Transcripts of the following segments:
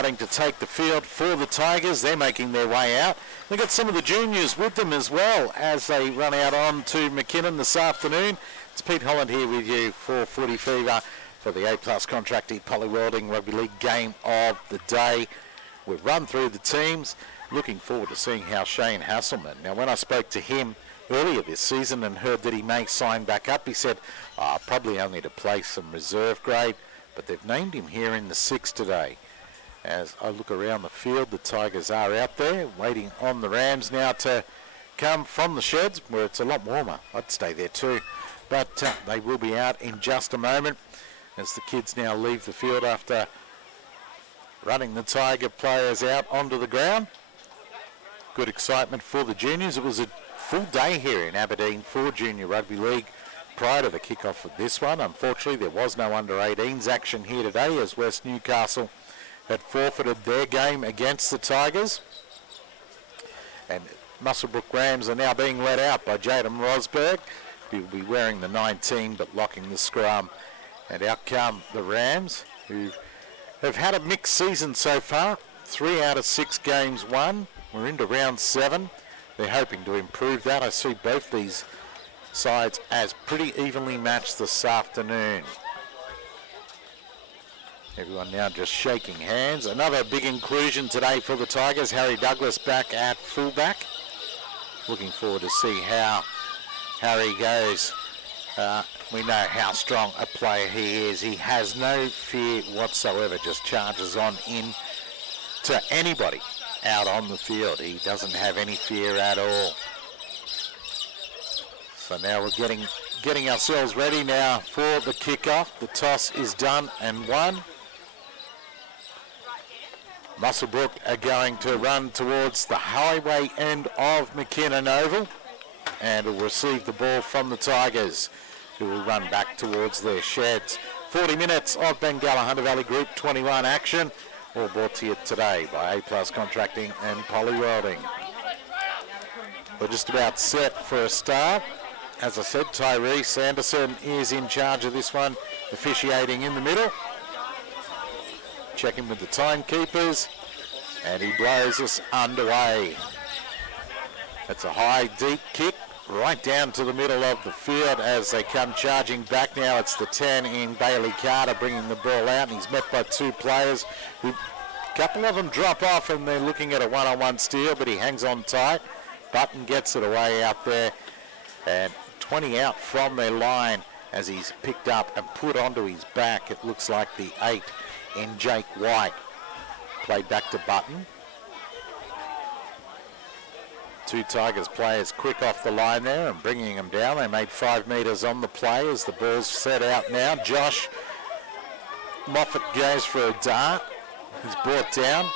starting to take the field for the Tigers. They're making their way out. They've got some of the juniors with them as well as they run out on to McKinnon this afternoon. It's Pete Holland here with you for Footy Fever for the A-Plus Contractee Poly Welding Rugby League game of the day. We've run through the teams. Looking forward to seeing how Shane Hasselman. Now, when I spoke to him earlier this season and heard that he may sign back up, he said, probably only to play some reserve grade, but they've named him here in the 6 today. As I look around the field, the Tigers are out there waiting on the Rams now to come from the sheds where it's a lot warmer. I'd stay there too, but they will be out in just a moment as the kids now leave the field after running the Tiger players out onto the ground. Good excitement for the juniors. It was a full day here in Aberdeen for Junior Rugby League prior to the kickoff of this one. Unfortunately, there was no under-18s action here today as West Newcastle had forfeited their game against the Tigers. And Muswellbrook Rams are now being led out by Jaden Rosberg, who will be wearing the 19 but locking the scrum. And out come the Rams, who have had a mixed season so far. 3 out of 6 games won. We're into round 7. They're hoping to improve that. I see both these sides as pretty evenly matched this afternoon. Everyone now just shaking hands. Another big inclusion today for the Tigers. Harry Douglas back at fullback. Looking forward to see how Harry goes. We know how strong a player he is. He has no fear whatsoever, just charges on in to anybody out on the field. He doesn't have any fear at all. So now we're getting ourselves ready now for the kickoff. The toss is done and won. Muswellbrook are going to run towards the highway end of McKinnon Oval and will receive the ball from the Tigers, who will run back towards their sheds. 40 minutes of Bengala Hunter Valley Group 21 action, all brought to you today by A-Plus Contracting and Poly Welding. We're just about set for a start. As I said, Tyrese Anderson is in charge of this one, officiating in the middle. Checking with the timekeepers, and he blows us underway. That's a high, deep kick right down to the middle of the field as they come charging back now. It's the 10 in Bailey Carter bringing the ball out, and he's met by 2 players. A couple of them drop off and they're looking at a one-on-one steal, but he hangs on tight. Button gets it away out there, and 20 out from their line as he's picked up and put onto his back. It looks like the 8 in Jake White. Played back to Button. 2 Tigers players quick off the line there and bringing them down. They made 5 metres on the play as the ball's set out now. Josh Moffat goes for a dart. He's brought down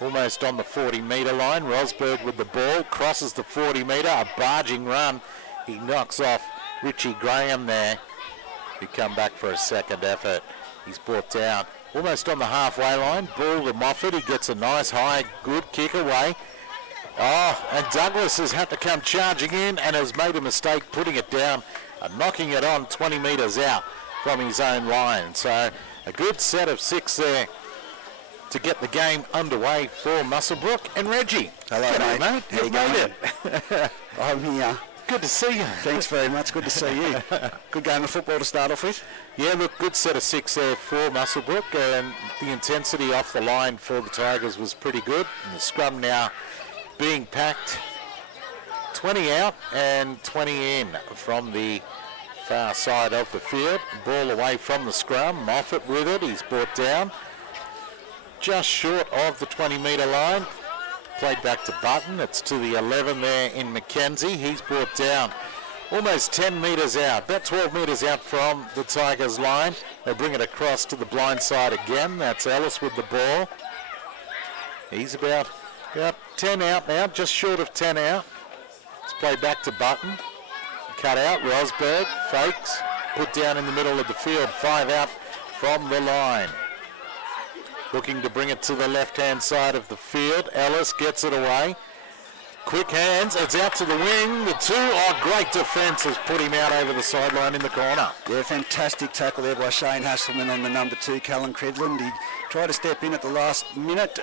almost on the 40-metre line. Rosberg with the ball, crosses the 40-metre, a barging run. He knocks off Richie Graham there, who come back for a second effort. He's brought down almost on the halfway line. Ball to Moffat. He gets a nice high, good kick away. Oh, and Douglas has had to come charging in and has made a mistake putting it down and knocking it on 20 metres out from his own line. So a good set of 6 there to get the game underway for Muswellbrook. And Reggie. Hello, G'day, mate. mate. You've made it. I'm here. Good to see you. Thanks very much. Good to see you. Good game of football to start off with. Yeah, look, good set of 6 there for Muswellbrook, and the intensity off the line for the Tigers was pretty good. And the scrum now being packed. 20 out and 20 in from the far side of the field. Ball away from the scrum. Moffat with it. He's brought down just short of the 20-metre line. Played back to Button. It's to the 11 there in Mackenzie. He's brought down almost 10 metres out, about 12 metres out from the Tigers line. They bring it across to the blind side again. That's Ellis with the ball. He's about 10 out now, just short of 10 out. It's played back to Button. Cut out, Rosberg fakes, put down in the middle of the field, 5 out from the line. Looking to bring it to the left-hand side of the field. Ellis gets it away. Quick hands, it's out to the wing. The two, great defence has put him out over the sideline in the corner. Yeah, fantastic tackle there by Shane Hasselman on the number 2, Callan Credland. He tried to step in at the last minute.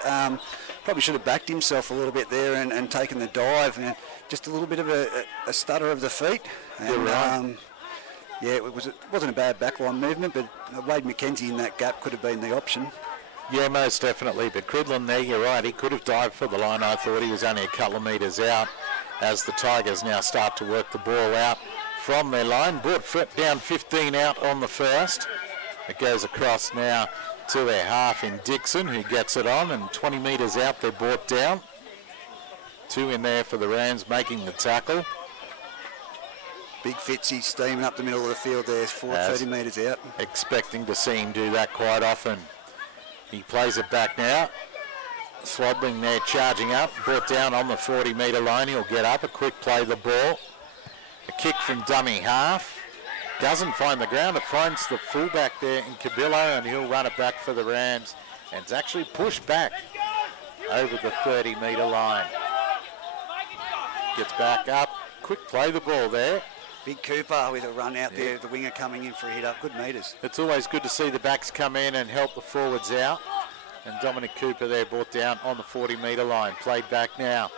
Probably should have backed himself a little bit there and taken the dive. And just a little bit of a stutter of the feet. And, You're right. Yeah, it wasn't a bad backline movement, but Wade McKenzie in that gap could have been the option. Yeah, most definitely. But Cridland there, you're right, he could have dived for the line. I thought he was only a couple of metres out as the Tigers now start to work the ball out from their line. Brought down 15 out on the first. It goes across now to their half in Dixon, who gets it on, and 20 metres out they're brought down. 2 in there for the Rams making the tackle. Big Fitzy steaming up the middle of the field there, 30 metres out. Expecting to see him do that quite often. He plays it back now. Swaddling there, charging up, brought down on the 40-metre line. He'll get up, a quick play the ball. A kick from dummy half. Doesn't find the ground, it finds the fullback there in Cabillo, and he'll run it back for the Rams. And it's actually pushed back over the 30-metre line. Gets back up, quick play the ball there. Big Cooper with a run out there, the winger coming in for a hit up, good metres. It's always good to see the backs come in and help the forwards out. And Dominic Cooper there brought down on the 40-metre line. Played back now.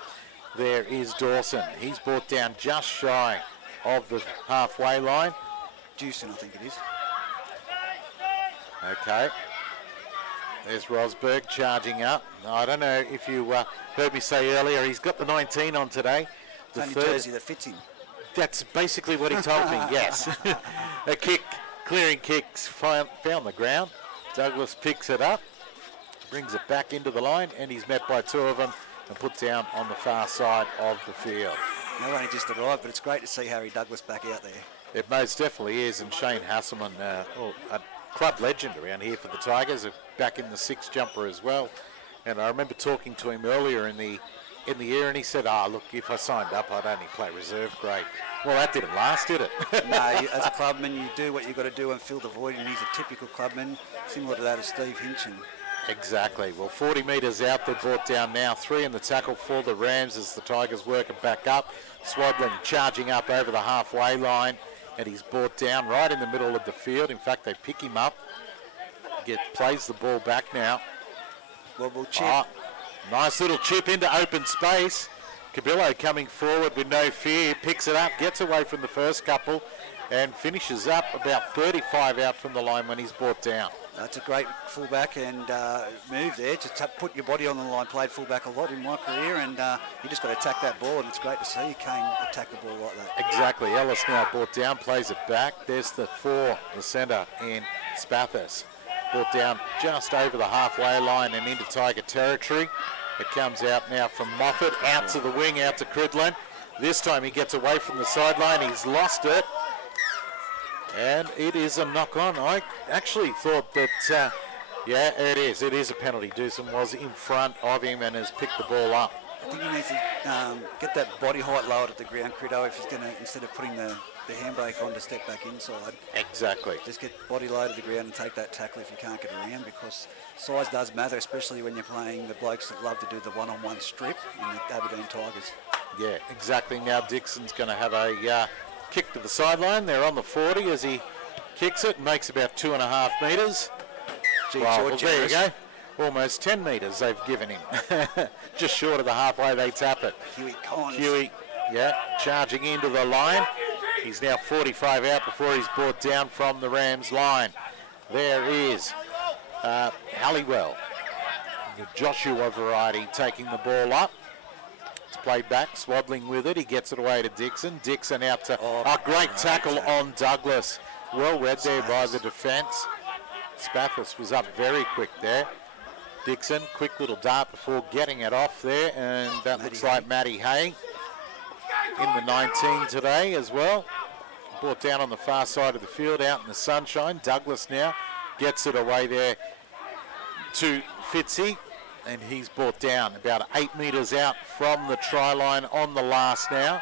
There is Dawson. He's brought down just shy of the halfway line. Dewson, I think it is. Okay. There's Rosberg charging up. I don't know if you heard me say earlier, he's got the 19 on today. The only jersey that fits him. That's basically what he told me, yes. A kick, clearing kicks, found the ground. Douglas picks it up, brings it back into the line, and he's met by 2 of them and put down on the far side of the field. Not only just arrived, but it's great to see Harry Douglas back out there. It most definitely is, and Shane Hasselman, a club legend around here for the Tigers, back in the 6 jumper as well. And I remember talking to him earlier in the year, and he said, look, if I signed up, I'd only play reserve grade. Well, that didn't last, did it? No, as a clubman, you do what you've got to do and fill the void, and he's a typical clubman, similar to that of Steve Hinchin. Exactly. Well, 40 metres out, they're brought down now. 3 in the tackle for the Rams as the Tigers work it back up. Swaddling charging up over the halfway line, and he's brought down right in the middle of the field. In fact, they pick him up. Plays the ball back now. Wobble chip. Nice little chip into open space. Cabillo coming forward with no fear, picks it up, gets away from the first couple, and finishes up about 35 out from the line when he's brought down. That's a great fullback and move there to put your body on the line. Played fullback a lot in my career, and you just got to attack that ball, and it's great to see Kane attack the ball like that. Exactly. Ellis now brought down, plays it back. There's the centre in Spathis. Brought down just over the halfway line and into Tiger territory. It comes out now from Moffat, out to the wing, out to Cridland. This time he gets away from the sideline. He's lost it. And it is a knock-on. I actually thought that, yeah, it is. It is a penalty. Dewson was in front of him and has picked the ball up. I think he needs to get that body height lowered at the ground, Crido, if he's going to, instead of putting the handbrake on, to step back inside. Exactly. Just get body low to the ground and take that tackle if you can't get around, because size does matter, especially when you're playing the blokes that love to do the one-on-one strip in the Aberdeen Tigers. Yeah, exactly. Now Dixon's going to have a kick to the sideline. They're on the 40 as he kicks it, makes about 2.5 metres. Well, there you go. Almost 10 metres they've given him. Just short of the halfway, they tap it. Huey, yeah, charging into the line. He's now 45 out before he's brought down from the Rams line. There is Halliwell, the Joshua variety, taking the ball up. It's played back, Swaddling with it. He gets it away to Dixon. Dixon out to a great tackle on Douglas. Well read there by the defence. Spathis was up very quick there. Dixon, quick little dart before getting it off there, and that looks like Matty Hay in the 19 today as well. Brought down on the far side of the field, out in the sunshine. Douglas now gets it away there to Fitzy, and he's brought down about 8 metres out from the try line on the last now.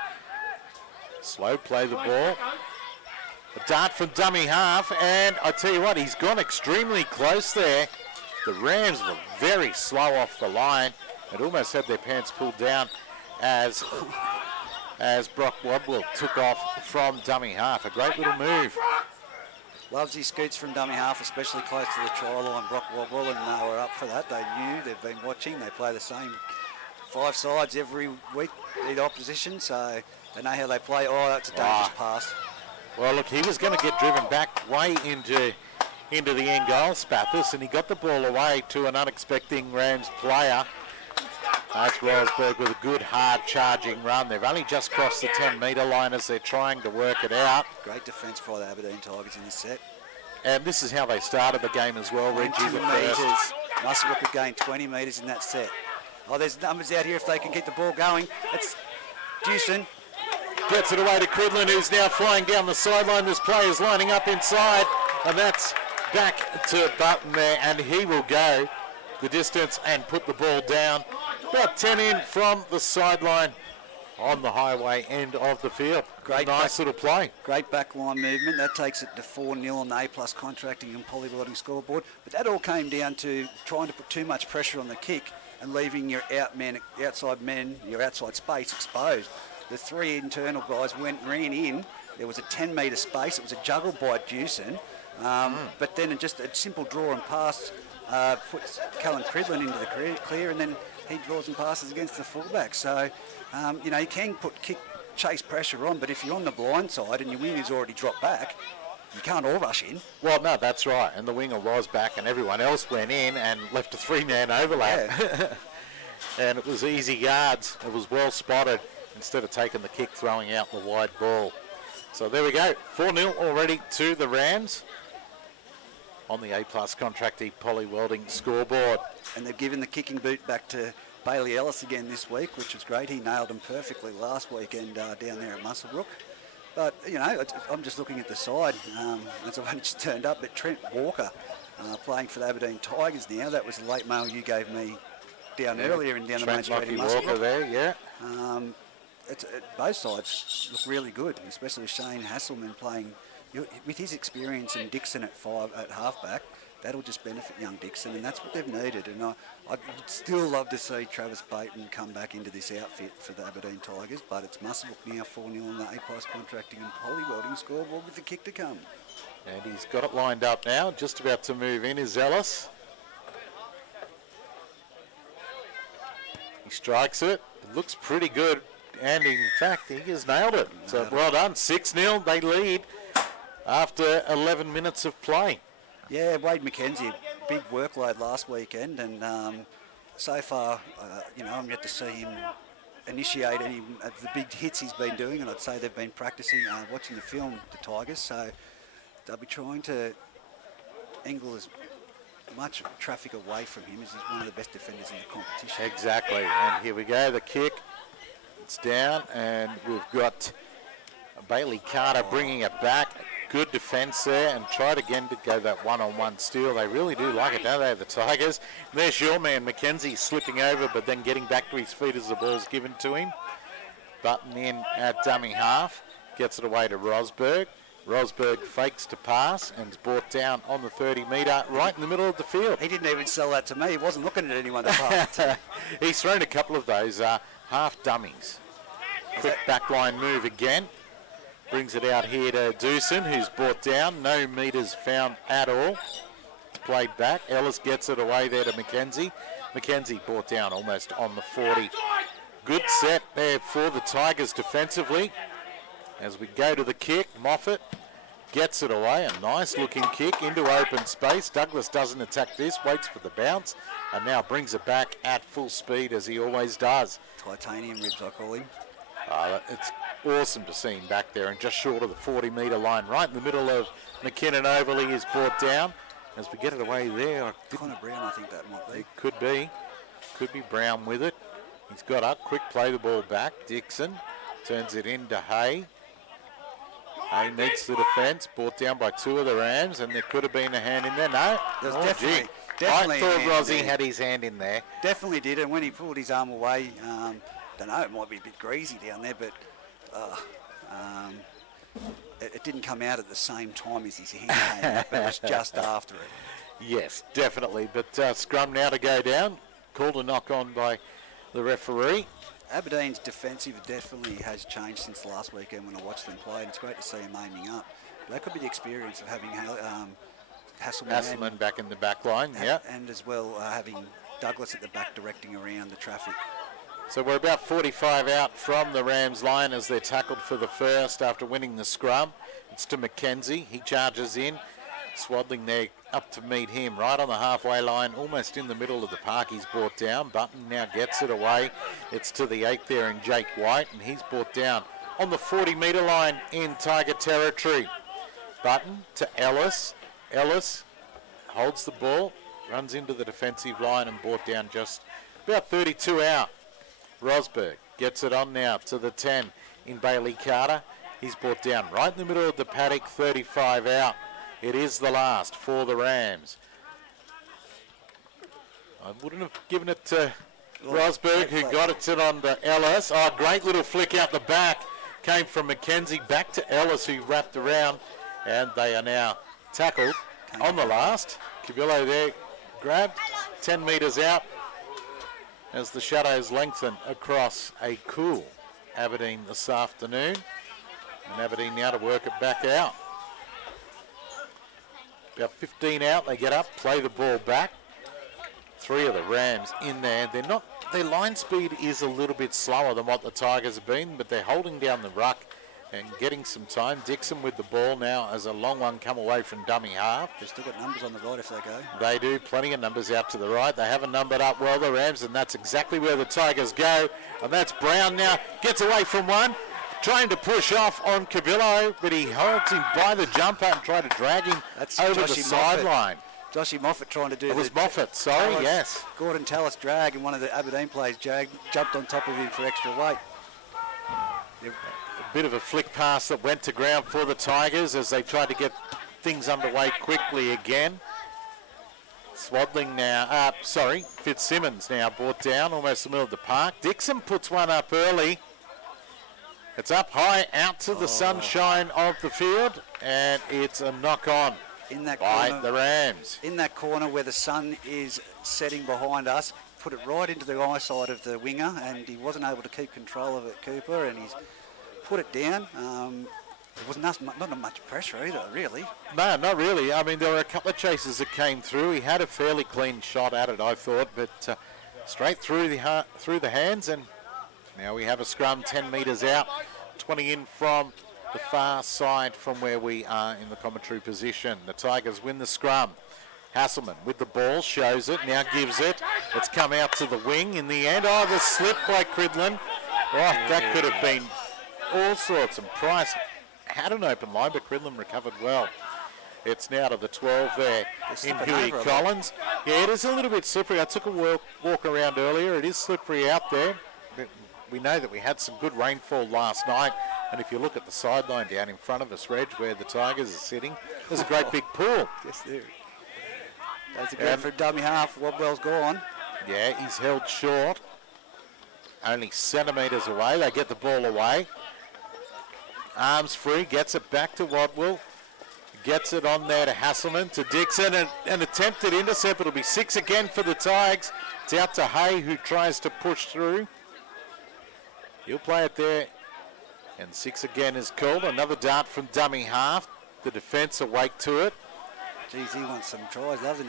Slow play the ball. A dart from dummy half, and I tell you what, he's gone extremely close there. The Rams were very slow off the line and almost had their pants pulled down as Brock Wadwell took off from dummy half. A great little move. Loves his scoots from dummy half, especially close to the try line. Brock Wadwell, and they were up for that. They knew, they've been watching. They play the same 5 sides every week, either opposition, so they know how they play. Oh, that's a dangerous pass. Well, look, he was going to get driven back way into the end goal, Spathis, and he got the ball away to an unexpected Rams player. That's Rosberg with a good, hard charging run. They've only just crossed the 10-metre line as they're trying to work it out. Great defence by the Aberdeen Tigers in the set. And this is how they started the game as well, Reggie. 20 metres. Muswellbrook could gain 20 metres in that set. Oh, there's numbers out here if they can keep the ball going. It's Dewson. Gets it away to Cridlin, who's now flying down the sideline. This player's lining up inside, and that's back to Button there, and he will go the distance and put the ball down. About 10 in from the sideline on the highway end of the field. Great, nice little play. Great backline movement. That takes it to 4-0 on the A+ contracting and polywelding scoreboard. But that all came down to trying to put too much pressure on the kick and leaving your outside men, your outside space exposed. The 3 internal guys ran in. There was a 10-metre space. It was a juggle by Dewson. But then just a simple draw and pass puts Callan Cridlin into the clear, and then he draws and passes against the fullback. So, you can put chase pressure on, but if you're on the blind side and your winger's already dropped back, you can't all rush in. Well, no, that's right. And the winger was back and everyone else went in and left a 3-man overlap. Yeah. And it was easy yards. It was well spotted instead of taking the kick, throwing out the wide ball. So there we go. 4-0 already to the Rams on the A+ contracting polywelding scoreboard. And they've given the kicking boot back to Bailey Ellis again this week, which was great. He nailed him perfectly last weekend down there at Muswellbrook. But, I'm just looking at the side as I've only just turned up, but Trent Walker playing for the Aberdeen Tigers now. That was the late mail you gave me down earlier and down the main street in Muswellbrook. Walker there, yeah. Both sides look really good, especially with Shane Hasselman playing. With his experience and Dixon at halfback, that'll just benefit young Dixon, and that's what they've needed. And I'd still love to see Travis Payton come back into this outfit for the Aberdeen Tigers, but it's Muswellbrook now 4-0 on the A+ contracting and polywelding scoreboard with the kick to come. And he's got it lined up now, just about to move in is Ellis. He strikes it. It looks pretty good, and in fact, he has nailed it. So well done. 6-0, they lead after 11 minutes of play. Yeah, Wade McKenzie, big workload last weekend, and so far, I'm yet to see him initiate any of the big hits he's been doing, and I'd say they've been practicing, watching the film, the Tigers, so they'll be trying to angle as much traffic away from him as he's one of the best defenders in the competition. Exactly, and here we go, the kick, it's down, and we've got Bailey Carter bringing it back. Good defence there, and tried again to go that one-on-one steal. They really do like it, don't they, the Tigers? And there's your man, McKenzie, slipping over, but then getting back to his feet as the ball's given to him. Button in at dummy half, gets it away to Rosberg. Rosberg fakes to pass and is brought down on the 30-metre, right in the middle of the field. He didn't even sell that to me. He wasn't looking at anyone to pass. He's thrown a couple of those half dummies. Quick backline move again. Brings it out here to Dewson, who's brought down. No metres found at all. Played back. Ellis gets it away there to McKenzie. McKenzie brought down almost on the 40. Good set there for the Tigers defensively. As we go to the kick, Moffat gets it away. A nice looking kick into open space. Douglas doesn't attack this, waits for the bounce, and now brings it back at full speed as he always does. Titanium ribs, I call him. It's awesome to see him back there and just short of the 40-metre line, right in the middle of McKinnon. Overley is brought down as we get it away there. Connor Brown, I think that might be. It could be Brown with it. He's got up, quick play the ball back. Dixon turns it into Hay. Hay meets the defence, brought down by 2 of the Rams, and there could have been a hand in there. No, there's definitely I thought Rozzy had his hand in there. Definitely did, and when he pulled his arm away, don't know, it might be a bit greasy down there, but it didn't come out at the same time as his hand came up. It was just after it. Yes, definitely. But scrum now to go down. Called a knock on by the referee. Aberdeen's defensive definitely has changed since last weekend when I watched them play, and it's great to see them aiming up. But that could be the experience of having Hasselman back in the back line, and as well having Douglas at the back directing around the traffic. So we're about 45 out from the Rams line as they're tackled for the first after winning the scrum. It's to McKenzie. He charges in. Swaddling there up to meet him right on the halfway line, almost in the middle of the park. He's brought down. Button now gets it away. It's to the 8 there in Jake White, and he's brought down on the 40-metre line in Tiger territory. Button to Ellis. Ellis holds the ball, runs into the defensive line and brought down just about 32 out. Rosberg gets it on now to the 10 in Bailey Carter. He's brought down right in the middle of the paddock, 35 out. It is the last for the Rams. I wouldn't have given it to Rosberg, who got it on to Ellis. Oh, great little flick out the back. Came from McKenzie back to Ellis, who wrapped around. And they are now tackled on the last. Cavillo there grabbed 10 metres out as the shadows lengthen across a cool Aberdeen this afternoon. And Aberdeen now to work it back out. About 15 out, they get up, play the ball back. 3 of the Rams in there. Their line speed is a little bit slower than what the Tigers have been, but they're holding down the ruck and getting some time. Dixon with the ball now as a long one come away from dummy half. They've still got numbers on the right if they go. They do, plenty of numbers out to the right. They haven't numbered up well, the Rams, and that's exactly where the Tigers go. And that's Brown now, gets away from one. Trying to push off on Cavillo, but he holds him by the jumper and tried to drag him over the sideline. Joshy Moffat trying to do it. Was Moffat, sorry, yes. Gordon Tallis drag, and one of the Aberdeen players jumped on top of him for extra weight. A bit of a flick pass that went to ground for the Tigers as they tried to get things underway quickly again. Swaddling now, Fitzsimmons now brought down almost the middle of the park. Dixon puts one up early. It's up high, out to the sunshine of the field, and it's a knock-on by the Rams. In that corner where the sun is setting behind us, put it right into the eyesight of the winger, and he wasn't able to keep control of it, Cooper, and he's put it down. There was not much pressure either, really. No, not really. I mean, there were a couple of chases that came through. He had a fairly clean shot at it, I thought, but straight through the hands, and now we have a scrum 10 metres out, 20 in from the far side from where we are in the commentary position. The Tigers win the scrum. Hasselman with the ball, shows it, now gives it. It's come out to the wing in the end. Oh, the slip by Cridland. Oh, that could have been all sorts. And Price had an open line, but Cridland recovered well. It's now to the 12 there in Huey Collins. Yeah, it is a little bit slippery. I took a walk around earlier. It is slippery out there. We know that we had some good rainfall last night. And if you look at the sideline down in front of us, Reg, where the Tigers are sitting, there's a great big pool. Yes, there. That's a good for dummy half. Wadwell's gone. Yeah, he's held short. Only centimetres away. They get the ball away. Arms free, gets it back to Wadwell. Gets it on there to Hasselman, to Dixon, and an attempted intercept. It'll be 6 again for the Tigers. It's out to Hay, who tries to push through. He'll play it there. And 6 again is called. Another dart from dummy half. The defence awake to it. Geez, he wants some tries, doesn't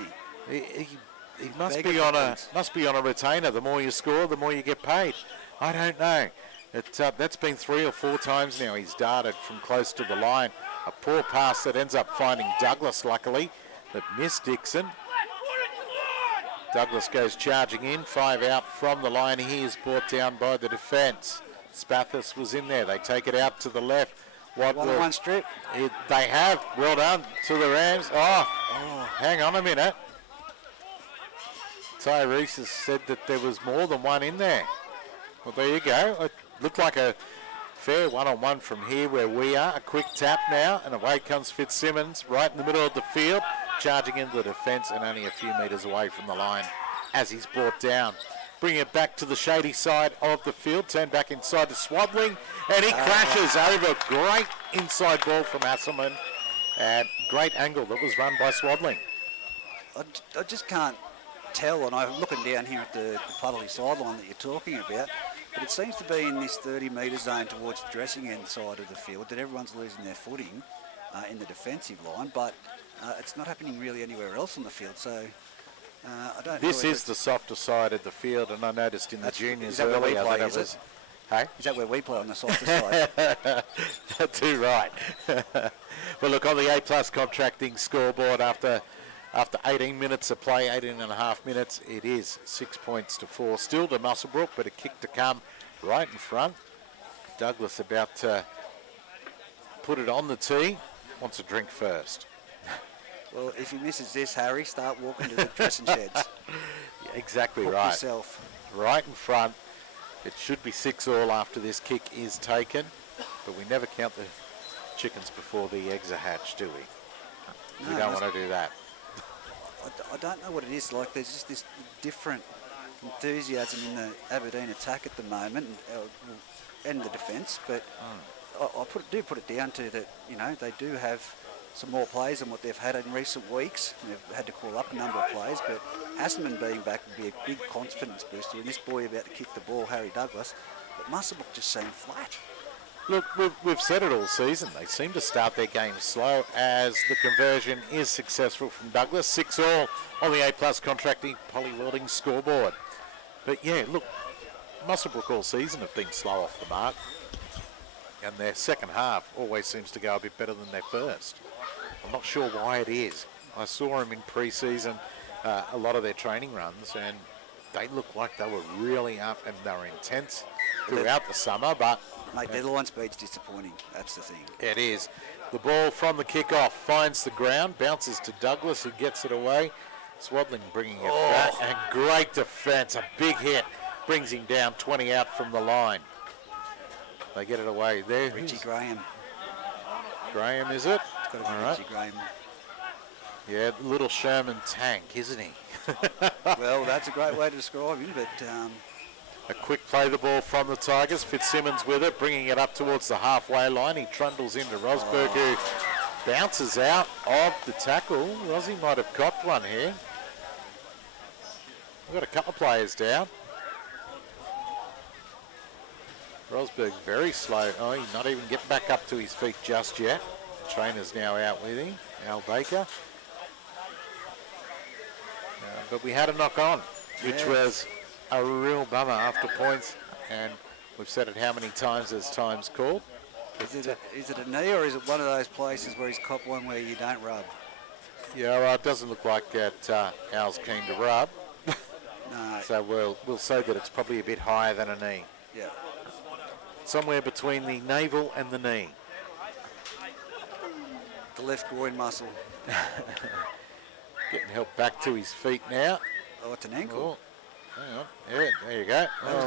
he? He must be on a retainer. The more you score, the more you get paid. I don't know. That's been 3 or 4 times now he's darted from close to the line. A poor pass that ends up finding Douglas, luckily, that missed Dixon. Douglas goes charging in. 5 out from the line. He is brought down by the defence. Spathis was in there. They take it out to the left. One strip. They have. Well done to the Rams. Oh, hang on a minute. Tyrese has said that there was more than one in there. Well, there you go. It looked like a fair one-on-one from here where we are. A quick tap now, and away comes Fitzsimmons right in the middle of the field, charging into the defence and only a few metres away from the line as he's brought down. Bring it back to the shady side of the field. Turn back inside to Swaddling. And he crashes over. Great inside ball from Hasselman. And great angle that was run by Swaddling. I just can't tell, and I'm looking down here at the Puddley sideline that you're talking about, but it seems to be in this 30-metre zone towards the dressing end side of the field that everyone's losing their footing in the defensive line, but it's not happening really anywhere else on the field, so I don't know. This is the softer side of the field, and I noticed in the juniors is that where we earlier play, that is it was... it? Hey? Is that where we play, on the softer side? That's too right. But look, on the A+ contracting scoreboard after 18 minutes of play, 18 and a half minutes, it is 6 points to 4. Still to Muswellbrook, but a kick to come right in front. Douglas about to put it on the tee. Wants a drink first. Well, if he misses this, Harry, start walking to the dressing sheds. Exactly Hook right. yourself. Right in front. It should be 6-all after this kick is taken, but we never count the chickens before the eggs are hatched, do we? We don't want to do that. I don't know what it is like. There's just this different enthusiasm in the Aberdeen attack at the moment, and the defence. But I do put it down to that. You know, they do have some more players than what they've had in recent weeks. They've had to call up a number of players, but Hasselman being back would be a big confidence booster. And this boy about to kick the ball, Harry Douglas, but Muswellbrook just seemed flat. Look, we've said it all season. They seem to start their game slow as the conversion is successful from Douglas. 6-all on the A+ contracting poly welding scoreboard. But yeah, look, Muswellbrook all season have been slow off the mark. And their second half always seems to go a bit better than their first. I'm not sure why it is. I saw them in pre-season, a lot of their training runs, and they looked like they were really up and they were intense throughout the summer, but... Mate, their line speed's disappointing. That's the thing. It is. The ball from the kickoff finds the ground, bounces to Douglas, who gets it away. Swaddling bringing it back, and great defence. A big hit brings him down 20 out from the line. They get it away there. Richie Graham. Graham, is it? It's got to be Richie Graham. Yeah, little Sherman tank, isn't he? Well, that's a great way to describe him, but... A quick play the ball from the Tigers. Fitzsimmons with it, bringing it up towards the halfway line. He trundles into Rosberg, who bounces out of the tackle. Rossi might have copped one here. We've got a couple of players down. Rosberg very slow. Oh, he's not even getting back up to his feet just yet. The trainer's now out with him, Al Baker. But we had a knock on, which was a real bummer after points, and we've said it how many times as time's called. Is it a knee, or is it one of those places where he's copped one where you don't rub? Yeah, well, it doesn't look like Al's keen to rub. No. So we'll say that it's probably a bit higher than a knee. Yeah. Somewhere between the navel and the knee. The left groin muscle. Getting helped back to his feet now. Oh, it's an ankle. Oh, hang on. Yeah, there you go. There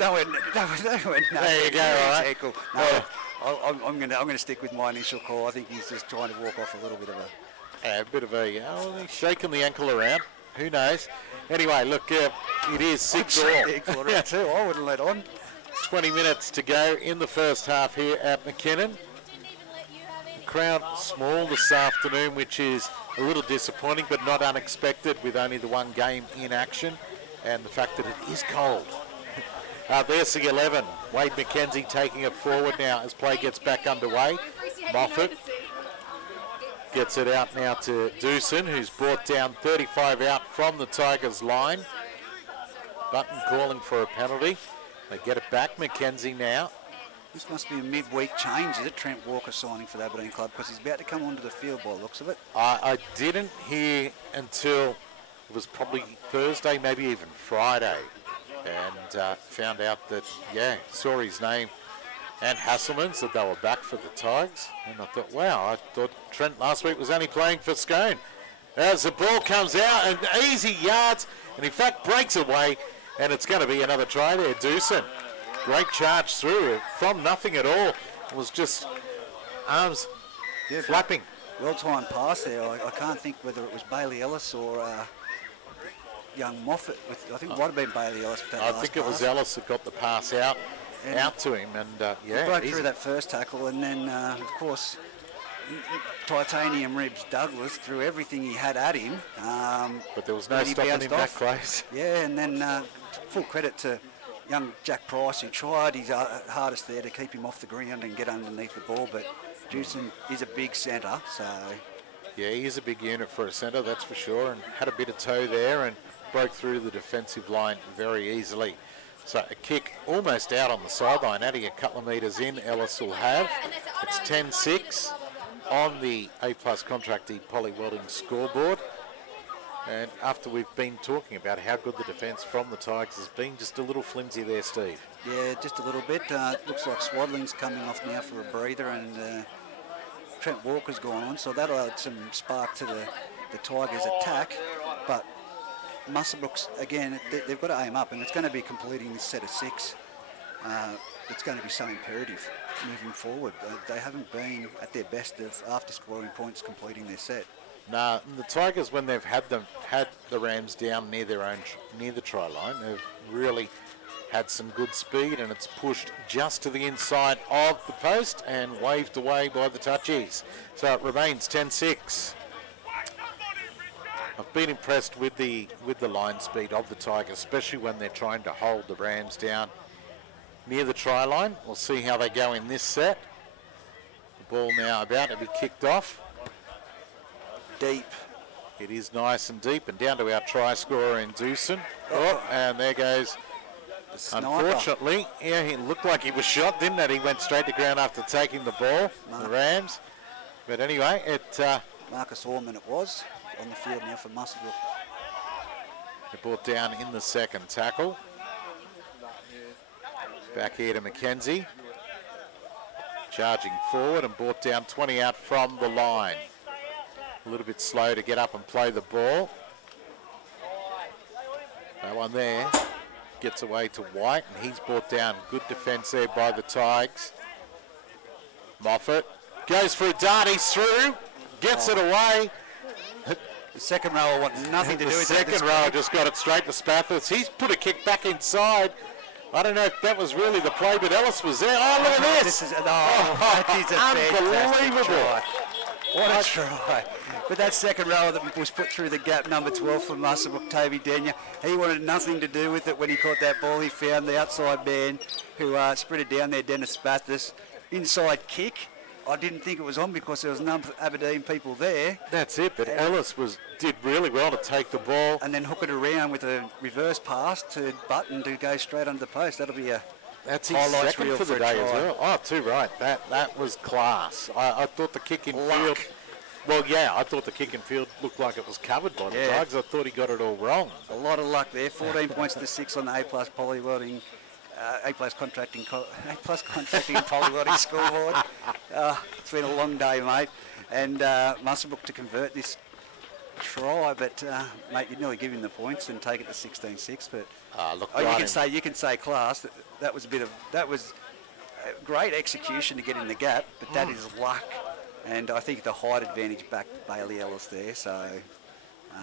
you go, all right. Ankle. No, I'm going to stick with my initial call. I think he's just trying to walk off a little bit of a... he's shaking the ankle around. Who knows? Anyway, look, it is 6-all. I wouldn't let on. 20 minutes to go in the first half here at McKinnon. The crowd small this afternoon, which is a little disappointing, but not unexpected with only the one game in action and the fact that it is cold. There's the 11. Wade McKenzie taking it forward now as play gets back underway. Moffat gets it out now to Doosan, who's brought down 35 out from the Tigers line. Button calling for a penalty. They get it back. McKenzie now. This must be a midweek change, is it? Trent Walker signing for the Aberdeen club, because he's about to come onto the field by the looks of it. I didn't hear until it was probably Thursday, maybe even Friday, and found out that, saw his name and Hasselman's, that they were back for the Tigers. And I thought, wow, I thought Trent last week was only playing for Scone. As the ball comes out, and easy yards, and in fact breaks away, and it's going to be another try there. Doosan, great charge through from nothing at all. It was just arms flapping. Well-timed pass there. I can't think whether it was Bailey Ellis or young Moffat. I think it might have been Bailey Ellis. I think it was Ellis that got the pass out to him, and he broke through that first tackle, and then of course titanium ribs Douglas threw everything he had at him. But there was no stopping him that close. Yeah, and then full credit to young Jack Price, who tried his hardest there to keep him off the ground and get underneath the ball, but Jewson is a big centre, so... Yeah, he is a big unit for a centre, that's for sure, and had a bit of toe there and broke through the defensive line very easily. So a kick almost out on the sideline, adding a couple of metres in, Ellis will have. It's 10-6 on the A-plus contracting Poly Welding scoreboard. And after we've been talking about how good the defence from the Tigers has been, just a little flimsy there, Steve. Yeah, just a little bit. Looks like Swaddling's coming off now for a breather, and Trent Walker's gone on, so that'll add some spark to the Tigers' attack. But Muswellbrook's, again, they've got to aim up, and it's going to be completing this set of 6. It's going to be so imperative moving forward. They haven't been at their best after scoring points completing their set. Nah, the Tigers, when they've had the Rams down near the try line, they've really had some good speed, and it's pushed just to the inside of the post and waved away by the touchies. So it remains 10-6. I've been impressed with the line speed of the Tigers, especially when they're trying to hold the Rams down near the try line. We'll see how they go in this set. The ball now about to be kicked off. Deep. It is nice and deep, and down to our try scorer in Doosan. Oh, and there goes. Unfortunately, yeah, he looked like he was shot, didn't it? He went straight to ground after taking the ball, the Rams. But anyway, Marcus Orman it was on the field now for Muswellbrook. It brought down in the second tackle. Back here to Mackenzie. Charging forward and brought down 20 out from the line. A little bit slow to get up and play the ball. That one there gets away to White, and he's brought down. Good defence there by the Tigers. Moffat goes for a dart, he's through, gets it away. The second rower want nothing to do with it. The second rower just got it straight to Spathis. He's put a kick back inside. I don't know if that was really the play, but Ellis was there. Oh, look at this. That is a unbelievable try. What a try. But that second rower that was put through the gap, number 12 for Muswellbrook, Toby Denya, he wanted nothing to do with it when he caught that ball. He found the outside man who sprinted down there, Dennis Spathis. Inside kick. I didn't think it was on because there was a number of Aberdeen people there. That's it, but Ellis did really well to take the ball. And then hook it around with a reverse pass to Button to go straight under the post. That'll be that's his second for the day as well. Oh, too right. That was class. I thought the kick in field... Well, yeah, I thought the kick in field looked like it was covered by the Tigers. I thought he got it all wrong. A lot of luck there. 14 points to 6 on the A-plus Poly Welding, A-plus contracting Poly Welding scoreboard. It's been a long day, mate. And Muswellbrook to convert this try, but mate, you'd nearly give him the points and take it to 16-6. But you can say class. That was great execution to get in the gap, but that is luck. And I think the height advantage backed Bailey Ellis there, so...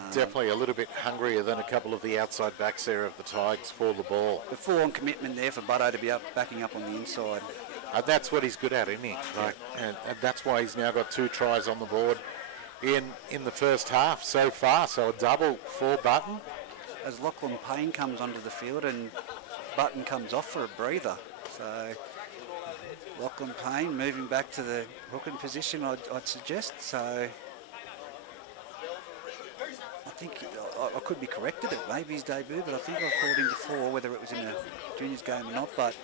Definitely a little bit hungrier than a couple of the outside backs there of the Tigers for the ball. The full-on commitment there for Butto to be backing up on the inside. And that's what he's good at, isn't he? And that's why he's now got 2 tries on the board in the first half so far, so a double for Button. As Lachlan Payne comes onto the field and Button comes off for a breather, so... Lachlan Payne moving back to the hooking position, I'd suggest. So I think I could be corrected. It may be his debut, but I think I've called him before, whether it was in a juniors game or not. But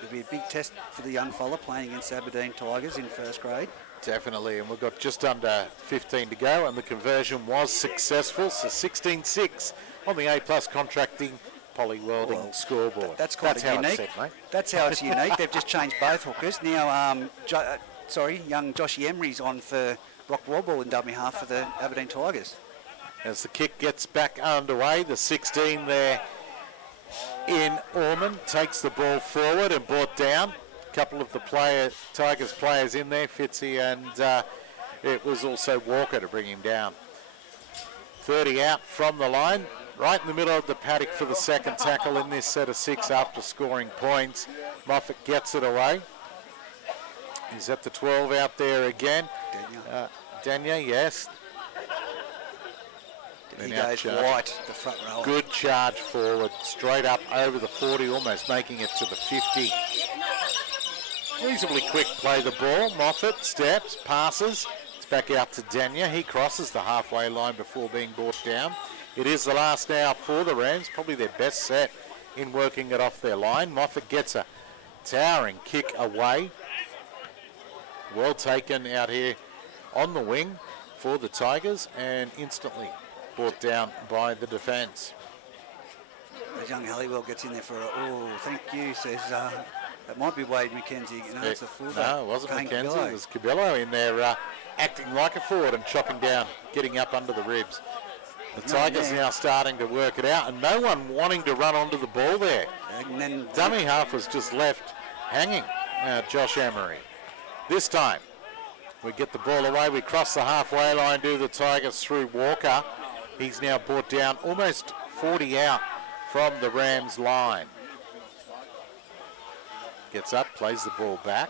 it'll be a big test for the young fella playing against Aberdeen Tigers in first grade. Definitely, and we've got just under 15 to go, and the conversion was successful. So 16-6 on the A-plus contracting Poly Welding scoreboard. That's quite unique. Set, mate. That's how it's unique. They've just changed both hookers. Now, young Joshy Emery's on for Brock Wobble in dummy half for the Aberdeen Tigers. As the kick gets back underway, the 16 there in Orman takes the ball forward and brought down. A couple of the Tigers players in there, Fitzy, and it was also Walker to bring him down. 30 out from the line. Right in the middle of the paddock for the second tackle in this set of 6 after scoring points. Moffat gets it away. He's at the 12 out there again. Daniel, yes. He goes right, the front row. Good charge forward, straight up over the 40, almost making it to the 50. Reasonably quick play the ball. Moffat steps, passes. It's back out to Daniel. He crosses the halfway line before being brought down. It is the last now for the Rams, probably their best set in working it off their line. Moffat gets a towering kick away. Well taken out here on the wing for the Tigers and instantly brought down by the defence. As young Halliwell gets in there for thank you, says that might be Wade McKenzie. It's the fullback. No, it wasn't McKenzie, it was Cabillo in there acting like a forward and chopping down, getting up under the ribs. The Tigers now starting to work it out and no one wanting to run onto the ball there. And then dummy half was just left hanging, Josh Amory. This time we get the ball away, we cross the halfway line, do the Tigers through Walker. He's now brought down almost 40 out from the Rams line. Gets up, plays the ball back.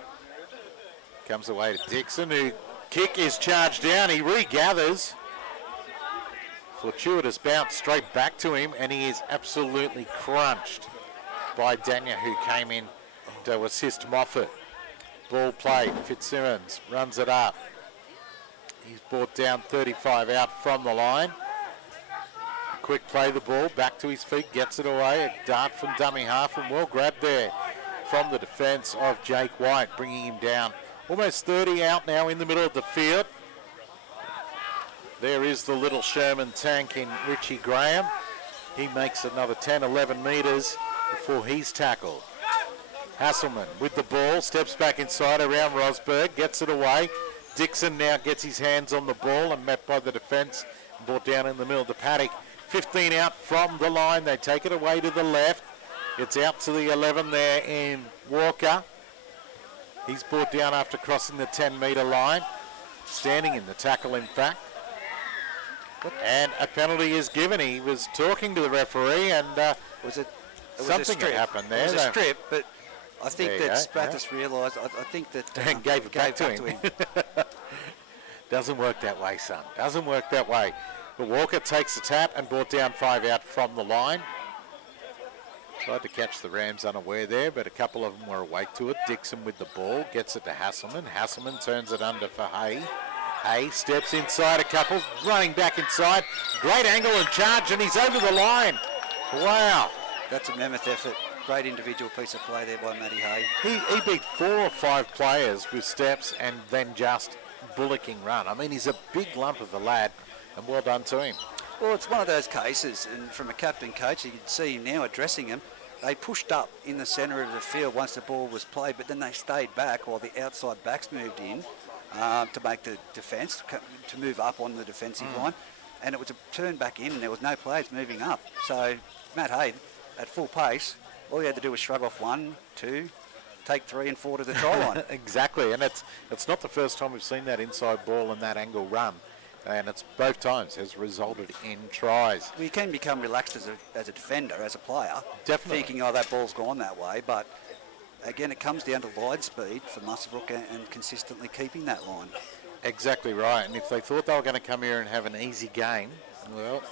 Comes away to Dixon, who kick is charged down. He regathers. Fortuitous bounce straight back to him, and he is absolutely crunched by Daniel, who came in to assist Moffat. Ball played, Fitzsimmons runs it up. He's brought down 35 out from the line. Quick play the ball, back to his feet, gets it away. A dart from dummy half and well grabbed there from the defence of Jake White, bringing him down. Almost 30 out now in the middle of the field. There is the little Sherman tank in Richie Graham. He makes another 10, 11 metres before he's tackled. Hasselman with the ball, steps back inside around Rosberg, gets it away. Dixon now gets his hands on the ball and met by the defence, brought down in the middle of the paddock. 15 out from the line, they take it away to the left. It's out to the 11 there in Walker. He's brought down after crossing the 10-metre line. Standing in the tackle, in fact. And a penalty is given. He was talking to the referee and something had happened there. It was a strip, but I think that Spathis realised, I think that... and gave it back to him. Doesn't work that way, son. Doesn't work that way. But Walker takes the tap and brought down 5 out from the line. Tried to catch the Rams unaware there, but a couple of them were awake to it. Dixon with the ball, gets it to Hasselman. Hasselman turns it under for Hay. Hay steps inside a couple, running back inside. Great angle and charge, and he's over the line. Wow. That's a mammoth effort. Great individual piece of play there by Matty Hay. He beat 4 or 5 players with steps and then just bullocking run. I mean, he's a big lump of a lad, and well done to him. Well, it's one of those cases, and from a captain coach, you can see him now addressing him. They pushed up in the centre of the field once the ball was played, but then they stayed back while the outside backs moved in to make the defence, to move up on the defensive line. And it was a turn back in, and there was no players moving up. So Matt Hay, at full pace, all he had to do was shrug off 1, 2, take 3 and 4 to the try line. Exactly, and it's not the first time we've seen that inside ball and that angle run. And it's both times has resulted in tries. Well, you can become relaxed as a defender, as a player. Definitely. Thinking, that ball's gone that way. But again, it comes down to line speed for Muswellbrook and consistently keeping that line. Exactly right. And if they thought they were going to come here and have an easy game, well,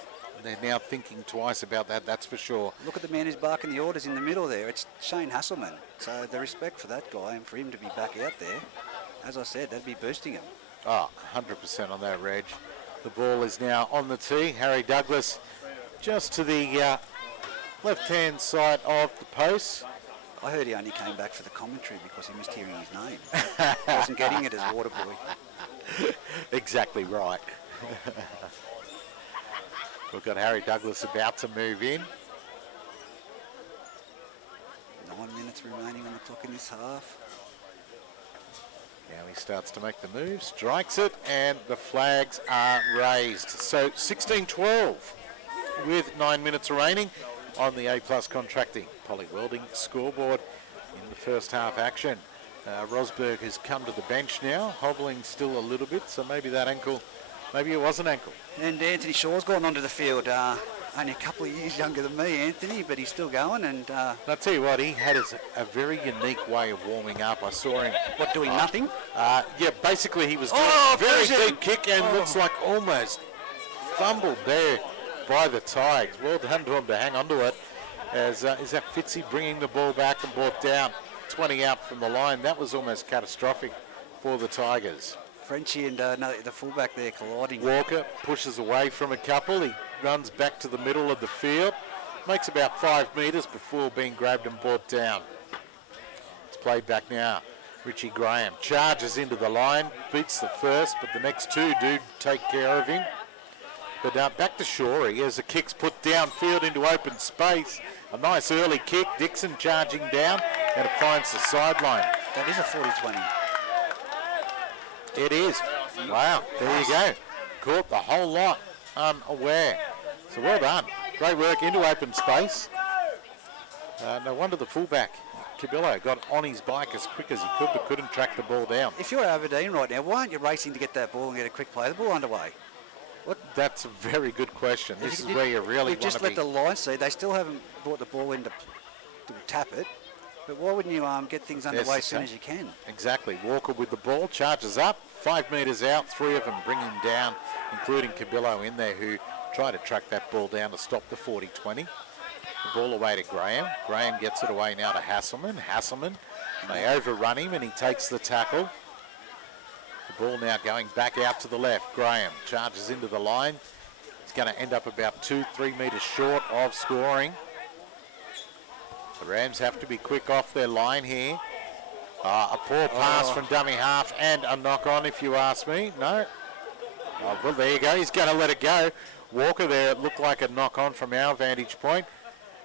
they're now thinking twice about that, that's for sure. Look at the man who's barking the orders in the middle there. It's Shane Hasselman. So the respect for that guy and for him to be back out there, as I said, that'd be boosting him. 100% on that, Reg. The ball is now on the tee. Harry Douglas just to the left-hand side of the post. I heard he only came back for the commentary because he missed hearing his name. He wasn't getting it as Waterboy. Exactly right. We've got Harry Douglas about to move in. 9 minutes remaining on the clock in this half. Now he starts to make the move, strikes it, and the flags are raised. So 16-12 with 9 minutes remaining on the A-Plus Contracting Poly Welding scoreboard in the first half action. Rosberg has come to the bench now, hobbling still a little bit, so maybe that ankle, maybe it was an ankle. And Anthony Shaw's gone onto the field. only a couple of years younger than me, Anthony, but he's still going. And I'll tell you what, he had a very unique way of warming up. I saw him. what, doing nothing? Yeah, basically he was doing Oh, a very Persian! deep kick and looks like almost fumbled there by the Tigers. Well done to him to hang on to it. As is that Fitzy bringing the ball back and brought down 20 out from the line. That was almost catastrophic for the Tigers. Frenchie and the fullback there colliding. Walker pushes away from a couple. He runs back to the middle of the field. Makes about 5 metres before being grabbed and brought down. It's played back now. Richie Graham charges into the line, beats the first, but the next two do take care of him. But back to Shorey as the kick's put downfield into open space. A nice early kick. Dixon charging down, and it finds the sideline. That is a 40-20. It is. Wow, there you go. Caught the whole lot unaware. So well done. Great work into open space. No wonder the fullback, Cabillo, got on his bike as quick as he could, but couldn't track the ball down. If you're Aberdeen right now, why aren't you racing to get that ball and get a quick play? The ball underway. That's a very good question. This is where you really want to be. Just let the line see. They still haven't brought the ball in to tap it. But why wouldn't you get things underway as soon as you can? Exactly. Walker with the ball, charges up, 5 metres out, 3 of them bring him down, including Cabillo in there, who tried to track that ball down to stop the 40-20. The ball away to Graham. Graham gets it away now to Hasselman. Hasselman, they overrun him and he takes the tackle. The ball now going back out to the left. Graham charges into the line. It's going to end up about 2-3 metres short of scoring. The Rams have to be quick off their line here. A poor pass from dummy half and a knock on, if you ask me. No. Oh, well, there you go. He's going to let it go. Walker there, it looked like a knock on from our vantage point.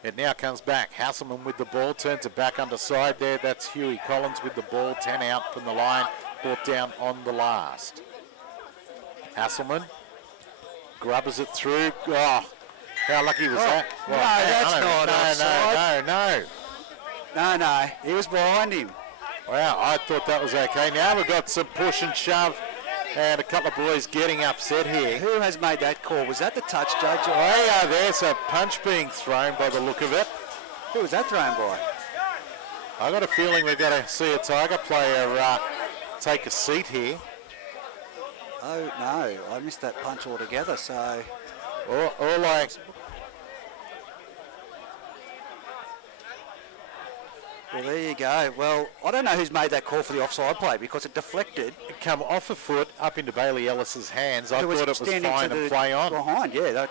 It now comes back. Hasselman with the ball, turns it back underside there. That's Huey Collins with the ball, 10 out from the line, brought down on the last. Hasselman grubbers it through. Oh, how lucky was that? Well, no, that's not offside. No, he was behind him. Wow, I thought that was okay. Now we've got some push and shove and a couple of boys getting upset here. Who has made that call? Was that the touch judge? Oh, yeah, there's a punch being thrown by the look of it. Who was that thrown by? I got a feeling we're going to see a Tiger player take a seat here. Oh, no, I missed that punch altogether, so... Or like... Well, there you go. Well, I don't know who's made that call for the offside play because it deflected. It come off the foot up into Bailey Ellis's hands. I thought it was fine and play on. Behind, yeah.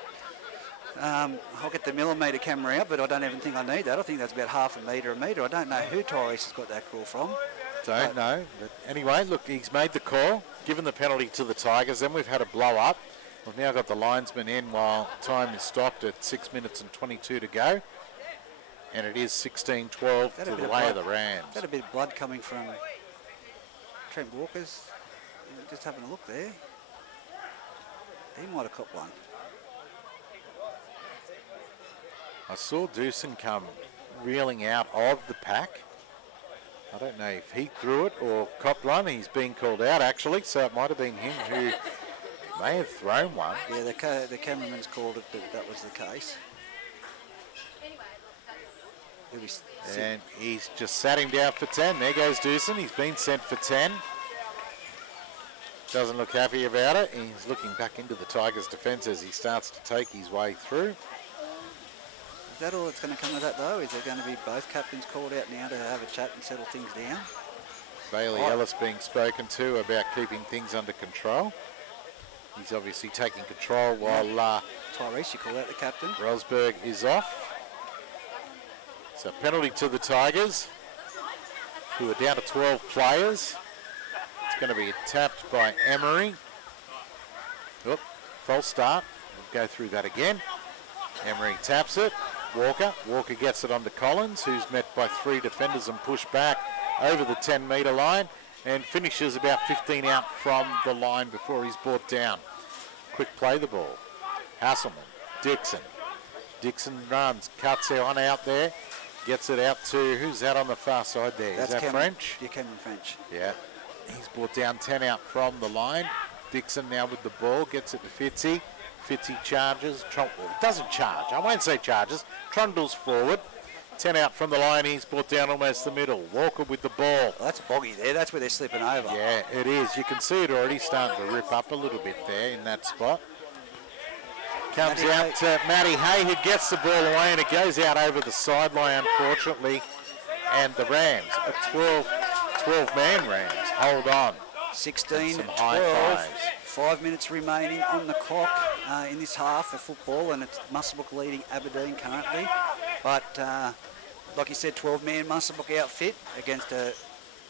I'll get the millimetre camera out, but I don't even think I need that. I think that's about half a metre. I don't know who Tyrese has got that call from. Don't know. But anyway, look, he's made the call, given the penalty to the Tigers. Then we've had a blow up. We've now got the linesman in while time is stopped at 6 minutes and 22 to go. And it is 16-12 to the way of the Rams. Is that a bit of blood coming from Trent Walker's? Just having a look there. He might have caught one. I saw Doosan come reeling out of the pack. I don't know if he threw it or copped one. He's being called out, actually, so it might have been him who may have thrown one. Yeah, the cameraman's called it that was the case. And he's just sat him down for 10. There goes Doosan. He's been sent for 10. Doesn't look happy about it. He's looking back into the Tigers' defence as he starts to take his way through. Is that all that's going to come of that, though? Is there going to be both captains called out now to have a chat and settle things down? Bailey Ellis being spoken to about keeping things under control. He's obviously taking control while Tyrese, you call out the captain. Rosberg is off. So penalty to the Tigers, who are down to 12 players. It's going to be tapped by Emery. Oop, false start. We'll go through that again. Emery taps it. Walker gets it onto Collins, who's met by 3 defenders and pushed back over the 10-metre line and finishes about 15 out from the line before he's brought down. Quick play the ball. Hasselman, Dixon. Dixon runs, cuts it on out there. Gets it out to, who's that on the far side there? Is that French? Yeah, Cameron French. Yeah. He's brought down 10 out from the line. Dixon now with the ball, gets it to Fitzy. Fitzy charges. Doesn't charge. I won't say charges. Trundles forward. 10 out from the line. He's brought down almost the middle. Walker with the ball. Well, that's boggy there. That's where they're slipping over. Yeah, it is. You can see it already starting to rip up a little bit there in that spot. Comes out to Matty Hay, who gets the ball away, and it goes out over the sideline, unfortunately. And the Rams, a 12-man Rams, hold on. 16 Some and high 12. fives. 5 minutes remaining on the clock in this half of football, and it's Muswellbrook leading Aberdeen currently. But like you said, 12-man Muswellbrook outfit against a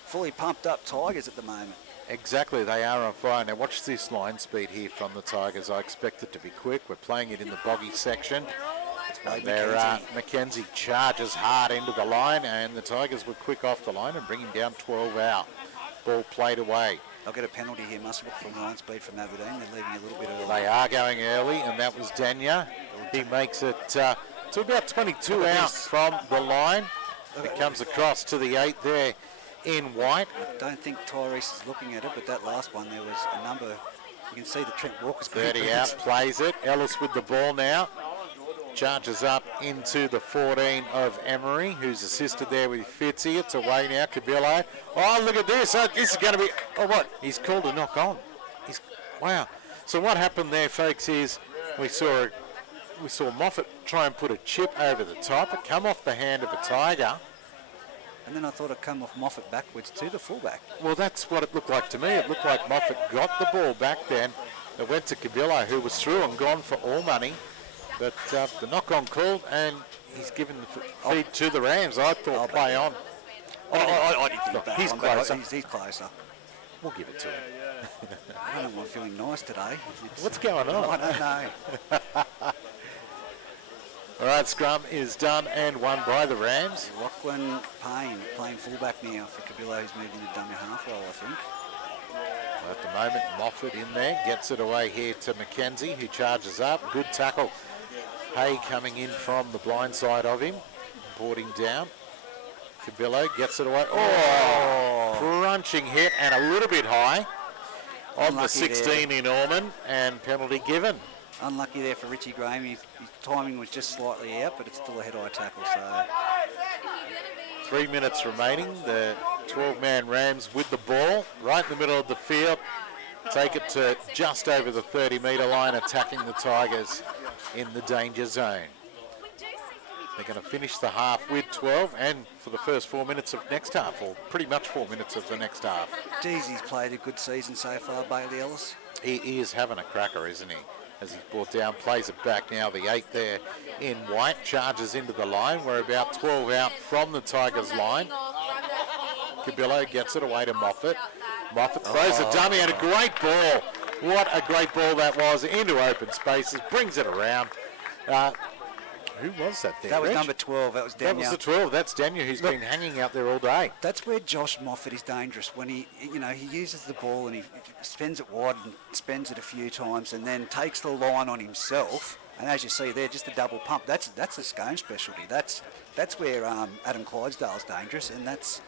fully pumped up Tigers at the moment. Exactly, they are on fire. Now watch this line speed here from the Tigers. I expect it to be quick. We're playing it in the boggy section. Mackenzie charges hard into the line, and the Tigers were quick off the line and bring him down 12 out. Ball played away. They'll get a penalty here, Muswellbrook, from line speed from Aberdeen. They're leaving a little bit early. They are going early, and that was Dania. He makes it to about 22 out from the line. It comes across to the 8 there in white. I don't think Tyrese is looking at it, but that last one, there was a number. You can see that Trent Walker's 30 out, plays it. Ellis with the ball now. Charges up into the 14 of Emery, who's assisted there with Fitzy. It's away now, Cabillo. Oh, look at this. This is going to be... Oh, what? He's called a knock on. Wow. So what happened there, folks, is we saw Moffat try and put a chip over the top. It come off the hand of a Tiger. And then I thought it come off Moffat backwards to the fullback. Well, that's what it looked like to me. It looked like Moffat got the ball back then. It went to Cabillo, who was through and gone for all money. But the knock-on called, and he's given the feed to the Rams. I thought play on. I didn't think that. He's closer. He's closer. We'll give it to him. I don't want feeling nice today. What's going on? I don't know. All right, scrum is done and won by the Rams. Lachlan Payne playing fullback now for Cabillo, who's moved into dummy half role, I think. At the moment, Moffat in there, gets it away here to Mackenzie, who charges up. Good tackle. Hay coming in from the blind side of him, brought him down. Cabillo gets it away. Oh, crunching hit and a little bit high on the 16 in Ormond, and penalty given. Unlucky there for Richie Graham. His timing was just slightly out, but it's still a head-eye tackle. So 3 minutes remaining. The 12-man Rams with the ball right in the middle of the field. Take it to just over the 30-metre line, attacking the Tigers in the danger zone. They're going to finish the half with 12, and for the first 4 minutes of next half, or pretty much 4 minutes of the next half. Geez, he's played a good season so far, Bailey Ellis. He is having a cracker, isn't he? As he's brought down, plays it back now. The 8 there in white, charges into the line. We're about 12 out from the Tigers line. Cabillo gets it away to Moffat. Moffat throws a dummy and a great ball. What a great ball that was into open spaces. Brings it around. Who was that there? That was Reg? number 12. That was Dania. That was the 12. That's Dania, who's been hanging out there all day. That's where Josh Moffat is dangerous. When he uses the ball and he spends it wide and spends it a few times, and then takes the line on himself. And as you see there, just a double pump. That's a Scone specialty. That's where Adam Clydesdale's dangerous, and that's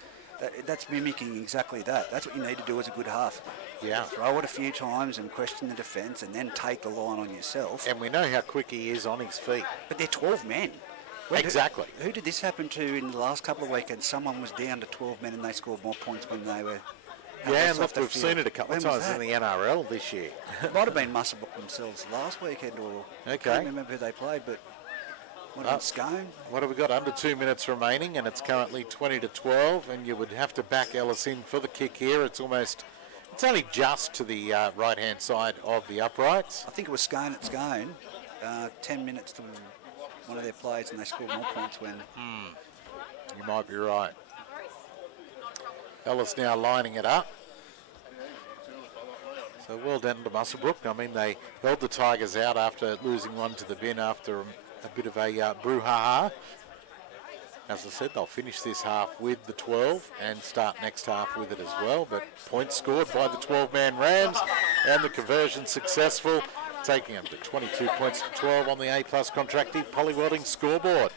mimicking exactly that. That's what you need to do as a good half. Yeah. Throw it a few times and question the defence, and then take the line on yourself. And we know how quick he is on his feet. But they're 12 men. Exactly. Who did this happen to in the last couple of weekends? Someone was down to 12 men and they scored more points when they were... Yeah, and look, we've seen it a couple of times in the NRL this year. It might have been Muswellbrook themselves last weekend, or I can't remember who they played, but what about Scone? What have we got? Under 2 minutes remaining, and it's currently 20-12, and you would have to back Ellis in for the kick here. It's only just to the right-hand side of the uprights. I think it was Scone at Scone. 10 minutes to one of their players, and they scored more points when... You might be right. Ellis now lining it up. So well done to Muswellbrook. I mean, they held the Tigers out after losing one to the bin after a bit of a brouhaha. As I said, they'll finish this half with the 12 and start next half with it as well. But points scored by the 12-man Rams, and the conversion successful, taking them to 22 points to 12 on the A-plus contractive Polly Welding scoreboard.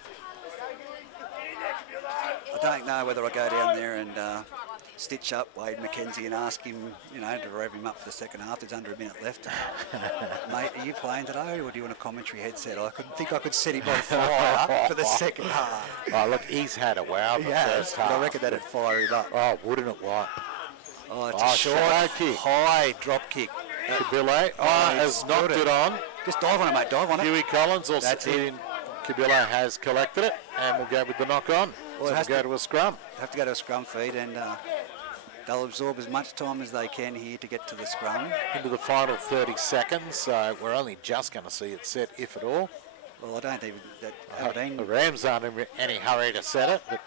I don't know whether I go down there and stitch up Wade McKenzie and ask him, you know, to rev him up for the second half. There's under a minute left. Mate, are you playing today, or do you want a commentary headset? I think I could set him on fire for the second half. Oh, look, he's had a wow the first half. I reckon that'd fire him up. Oh, wouldn't it, what? Oh, it's a short, kick. high drop kick. Kabile has knocked it on. Just dive on it, mate. Dive on it. Huey Collins also That's it. Kabile has collected it, and we'll go with the knock on. Well, So we'll go to a scrum. Have to go to a scrum feed, and they'll absorb as much time as they can here to get to the scrum. Into the final 30 seconds, so we're only just going to see it set, if at all. Well, I don't even... Aberdeen... The Rams aren't in any hurry to set it, but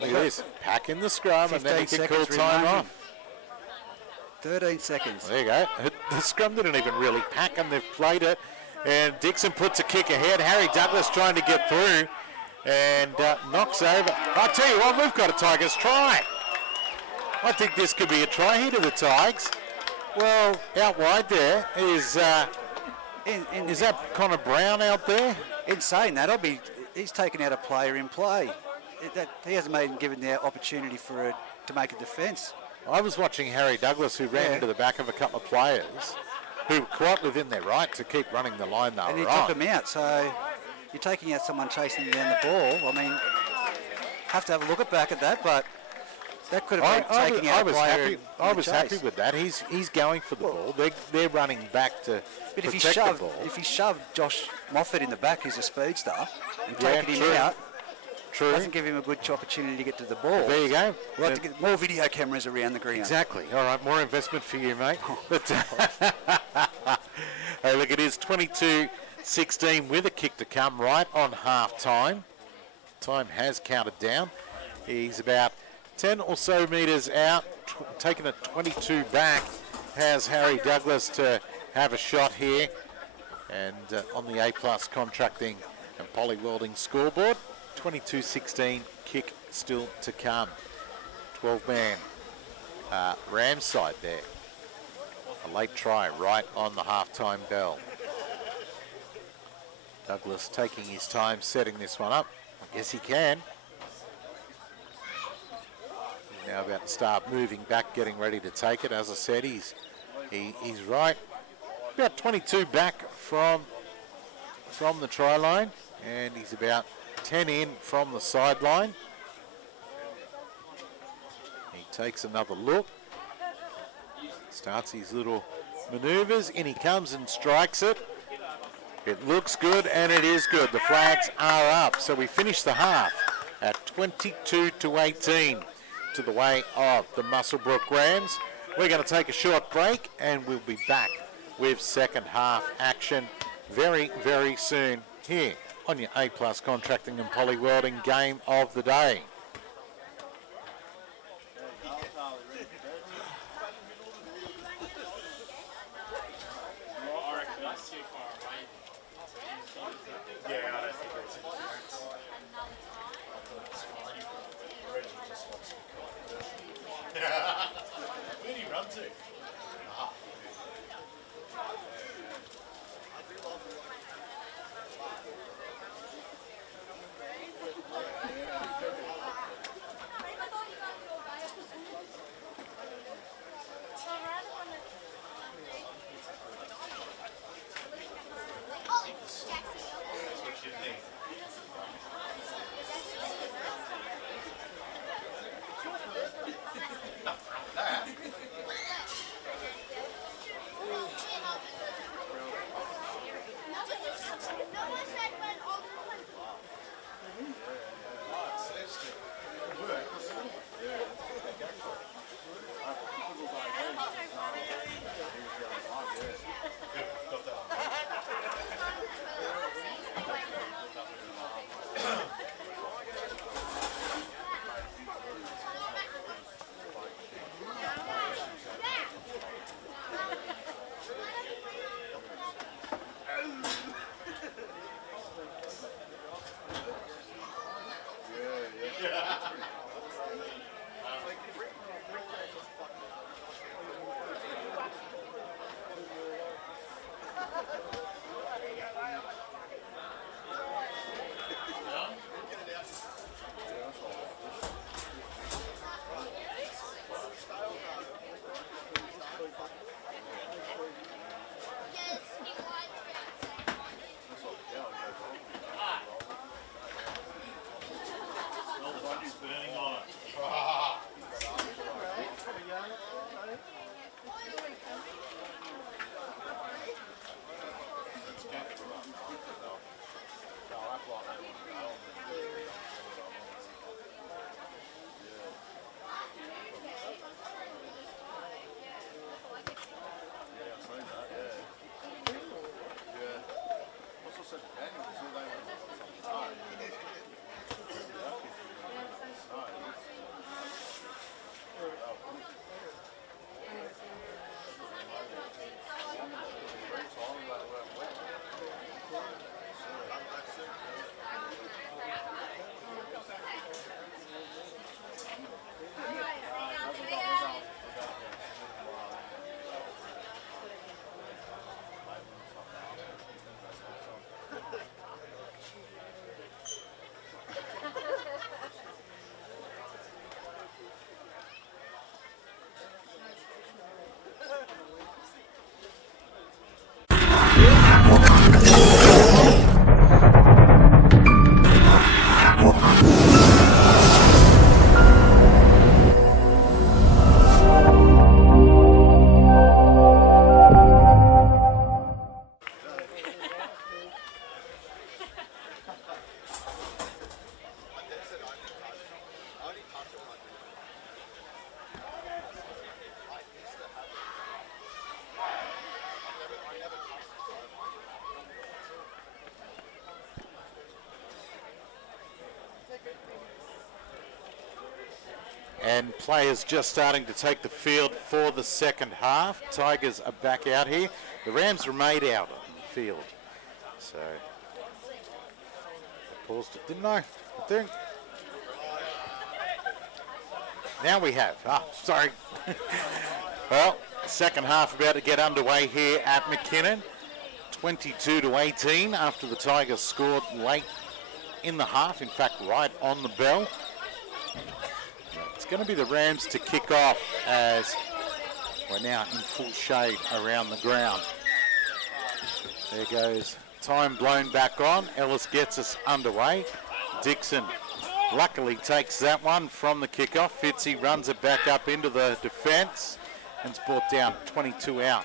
look at this. Pack in the scrum, and then he can call time off. 13 seconds. There you go. The scrum didn't even really pack, and they've played it. And Dixon puts a kick ahead. Harry Douglas trying to get through and knocks over. I tell you what, we've got a Tigers try. I think this could be a try here to the Tigers. Well, out wide there is that Connor Brown out there? In saying that, he's taken out a player in play. He hasn't made him given the opportunity to make a defence. I was watching Harry Douglas, who ran into the back of a couple of players who were quite within their right to keep running the line they were on. And he took them out, so you're taking out someone chasing down the ball. I mean, have to have a look back at that, but that could have been taking out a player. I was happy with that. He's going for the ball. They're running back to protect the ball. If he shoved Josh Moffat in the back, who's a speedster, and taken him out, doesn't give him a good opportunity to get to the ball. There you go. We'll have to get more video cameras around the ground. Exactly. All right, more investment for you, mate. But hey, look, it is 22-16 with a kick to come right on half time. Time has counted down. He's about 10 or so metres out, taking it 22 back. Has Harry Douglas to have a shot here. And on the A-plus contracting and poly welding scoreboard, 22-16, kick still to come. 12-man Rams side there. A late try right on the half-time bell. Douglas taking his time setting this one up. I guess he can. He's now about to start moving back, getting ready to take it. As I said, he's right about 22 back from the try line, and he's about 10 in from the sideline. He takes another look, starts his little maneuvers, in he comes and strikes it. It looks good, and it is good. The flags are up, so we finish the half at 22-18 to the way of the Muswellbrook Rams. We're going to take a short break, and we'll be back with second half action very, very soon here on your A-plus contracting and poly welding game of the day. Where do you run to? And players just starting to take the field for the second half. Tigers are back out here. The Rams remained out on the field. So, I paused it, didn't I think. Now we have. Sorry. Well, second half about to get underway here at McKinnon. 22-18 after the Tigers scored late in the half. In fact, right on the bell. It's going to be the Rams to kick off as we're now in full shade around the ground. There goes time blown back on. Ellis gets us underway. Dixon luckily takes that one from the kickoff. Fitzy runs it back up into the defence and it's brought down 22 out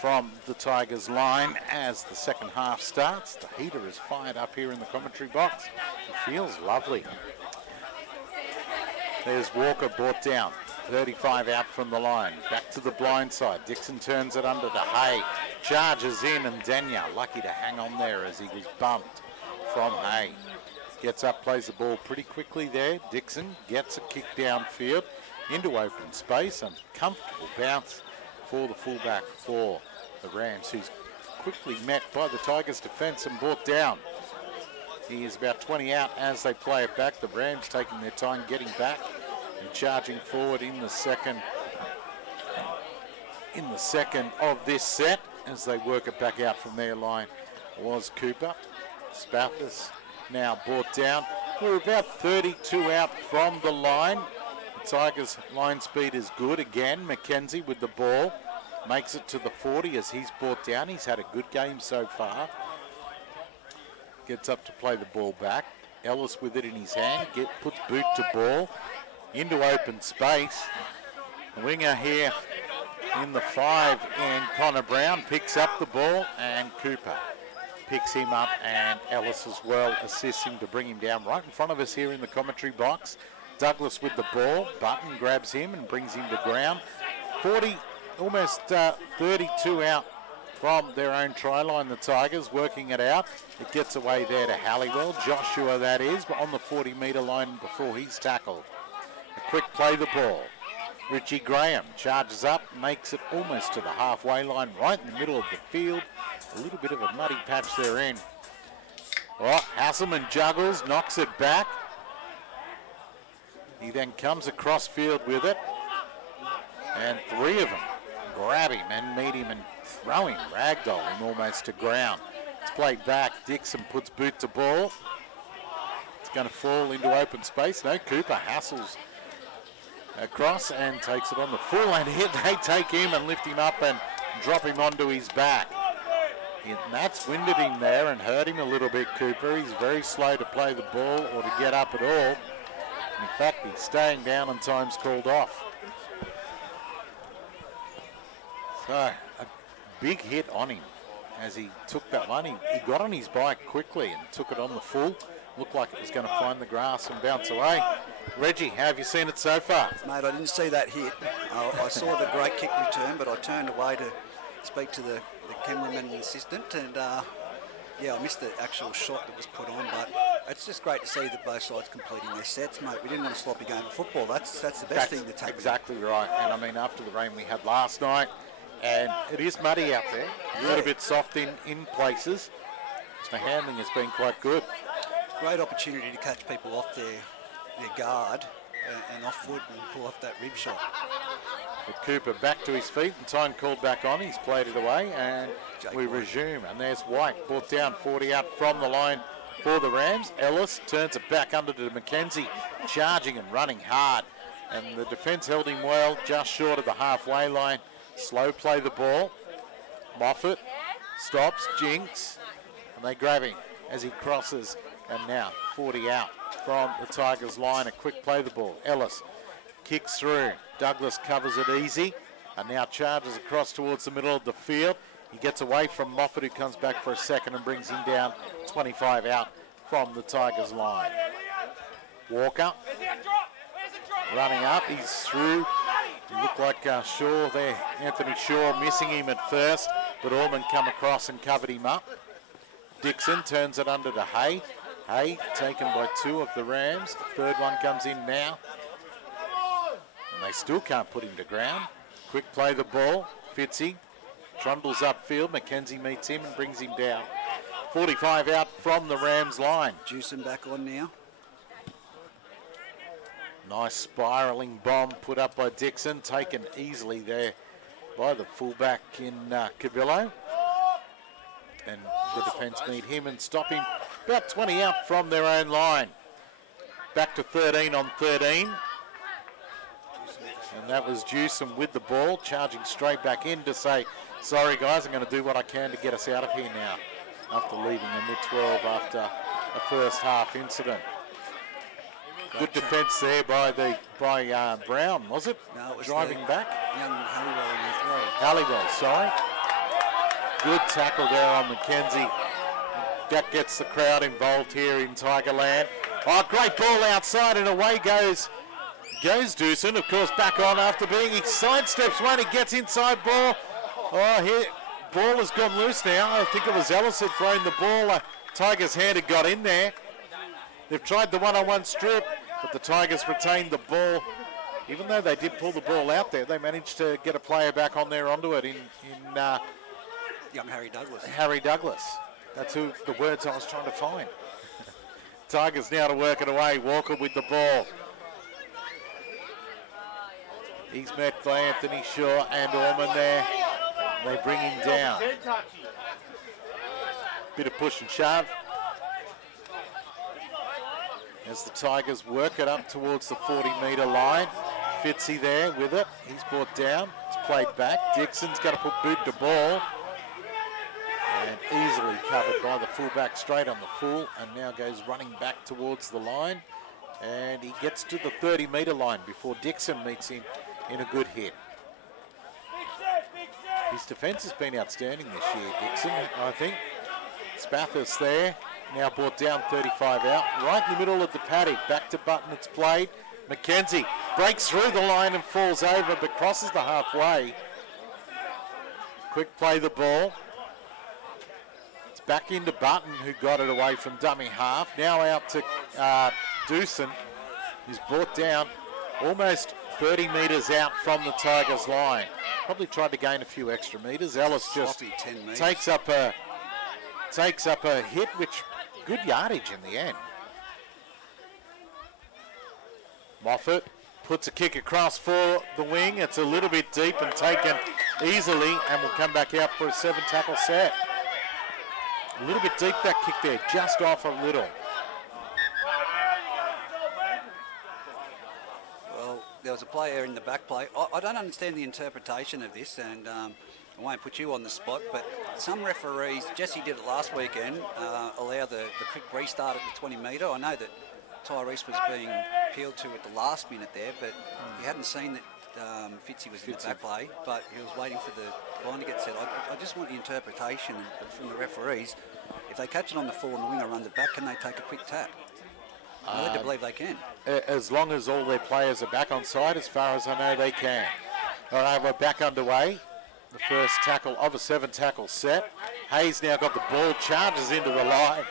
from the Tigers line as the second half starts. The heater is fired up here in the commentary box. It feels lovely. There's Walker brought down, 35 out from the line. Back to the blind side. Dixon turns it under to Hay. Charges in and Denya lucky to hang on there as he was bumped from Hay. Gets up, plays the ball pretty quickly there. Dixon gets a kick downfield into open space and comfortable bounce for the fullback for the Rams, who's quickly met by the Tigers defence and brought down. He is about 20 out as they play it back. The Rams taking their time getting back and charging forward in the second of this set as they work it back out from their line was Cooper. Spathis now brought down. We're about 32 out from the line. The Tigers' line speed is good again. McKenzie with the ball makes it to the 40 as he's brought down. He's had a good game so far. Gets up to play the ball back. Ellis with it in his hand. Puts boot to ball into open space. Winger here in the 5 and Connor Brown picks up the ball and Cooper picks him up and Ellis as well assists him to bring him down right in front of us here in the commentary box. Douglas with the ball. Button grabs him and brings him to ground. 40, almost 32 out from their own try line, the Tigers working it out. It gets away there to Halliwell. Joshua, that is, but on the 40-metre line before he's tackled. A quick play the ball. Richie Graham charges up, makes it almost to the halfway line, right in the middle of the field. A little bit of a muddy patch they're in. Oh, Hasselman juggles, knocks it back. He then comes across field with it. And 3 of them grab him and meet him and throw him, ragdoll him almost to ground. It's played back. Dixon puts boot to ball. It's going to fall into open space. No, Cooper hassles across and takes it on the full and hit. They take him and lift him up and drop him onto his back. And that's winded him there and hurt him a little bit, Cooper. He's very slow to play the ball or to get up at all. In fact, he's staying down and time's called off. So, a big hit on him as he took that one. He got on his bike quickly and took it on the full. Looked like it was going to find the grass and bounce away. Reggie, how have you seen it so far? Mate, I didn't see that hit. I saw the great kick return, but I turned away to speak to the cameraman and assistant, and I missed the actual shot that was put on, but it's just great to see that both sides completing their sets, mate. We didn't want a sloppy game of football. That's the best thing that's happened. Exactly right. And I mean, after the rain we had last night, and it is muddy out there, a little bit soft in places, so handling has been quite good. Great opportunity to catch people off their guard and off foot and pull off that rib shot. But Cooper back to his feet and time called back on. He's played it away and we resume. And there's White brought down 40 out from the line for the Rams. Ellis turns it back under to McKenzie, charging and running hard. And the defence held him well, just short of the halfway line. Slow play the ball. Moffat stops, Jinks, and they grab him as he crosses. And now 40 out from the Tigers line. A quick play the ball. Ellis kicks through. Douglas covers it easy and now charges across towards the middle of the field. He gets away from Moffat, who comes back for a second and brings him down 25 out from the Tigers line. Walker running up. He's through. It looked like Shaw there. Anthony Shaw missing him at first, but Ormond come across and covered him up. Dixon turns it under to Hay. Hay taken by 2 of the Rams. The third one comes in now. They still can't put him to ground. Quick play the ball. Fitzy trundles upfield. Mackenzie meets him and brings him down. 45 out from the Rams line. Juicing back on now. Nice spiralling bomb put up by Dixon, taken easily there by the fullback in Cavillo. And the defence meet him and stop him. About 20 out from their own line. Back to 13 on 13. And that was Juicin with the ball, charging straight back in to say, sorry guys, I'm going to do what I can to get us out of here now. After leaving them with 12 after a first half incident. Good defence there by Brown, was it? No, it was driving back. Young Halliwell in the throw. Halliwell, sorry. Good tackle there on Mackenzie. That gets the crowd involved here in Tigerland. Oh, great ball outside and away goes Doosan. Of course, back on after being, he sidesteps one, he gets inside ball. Oh, here, ball has gone loose now. I think it was Ellis had thrown the ball. Tigers' hand had got in there. They've tried the one-on-one strip, but the Tigers retained the ball. Even though they did pull the ball out there, they managed to get a player back on there onto it in young Harry Douglas. Harry Douglas. That's who the words I was trying to find. Tigers now to work it away. Walker with the ball. He's met by Anthony Shaw and Orman there. They bring him down. Bit of push and shove. As the Tigers work it up towards the 40-metre line. Fitzy there with it. He's brought down. It's played back. Dixon's got to put boot to ball. And easily covered by the fullback straight on the full. And now goes running back towards the line. And he gets to the 30-metre line before Dixon meets him in a good hit. His defence has been outstanding this year, Dixon, I think. Spathis there. Now brought down 35 out, right in the middle of the paddock. Back to Button, it's played. Mackenzie breaks through the line and falls over, but crosses the halfway. Quick play the ball. It's back into Button, who got it away from dummy half. Now out to Doosan, who's brought down almost 30 metres out from the Tigers' line. Probably tried to gain a few extra metres. Ellis just takes up a hit, which good yardage in the end. Moffat puts a kick across for the wing. It's a little bit deep and taken easily, and will come back out for a 7-tackle set. A little bit deep, that kick there, just off a little. Well, there was a player in the back play. I don't understand the interpretation of this, and I won't put you on the spot, but some referees, Jesse did it last weekend, allow the quick restart at the 20-metre. I know that Tyrese was being appealed to at the last minute there, but he hadn't seen that Fitzy was in the back play, but he was waiting for the line to get set. I just want the interpretation from the referees. If they catch it on the full and the winger runs it back, can they take a quick tap? I'm led to believe they can. As long as all their players are back on side, as far as I know, they can. All right, we're back underway. The first tackle of a 7-tackle set. Hayes now got the ball, charges into the line.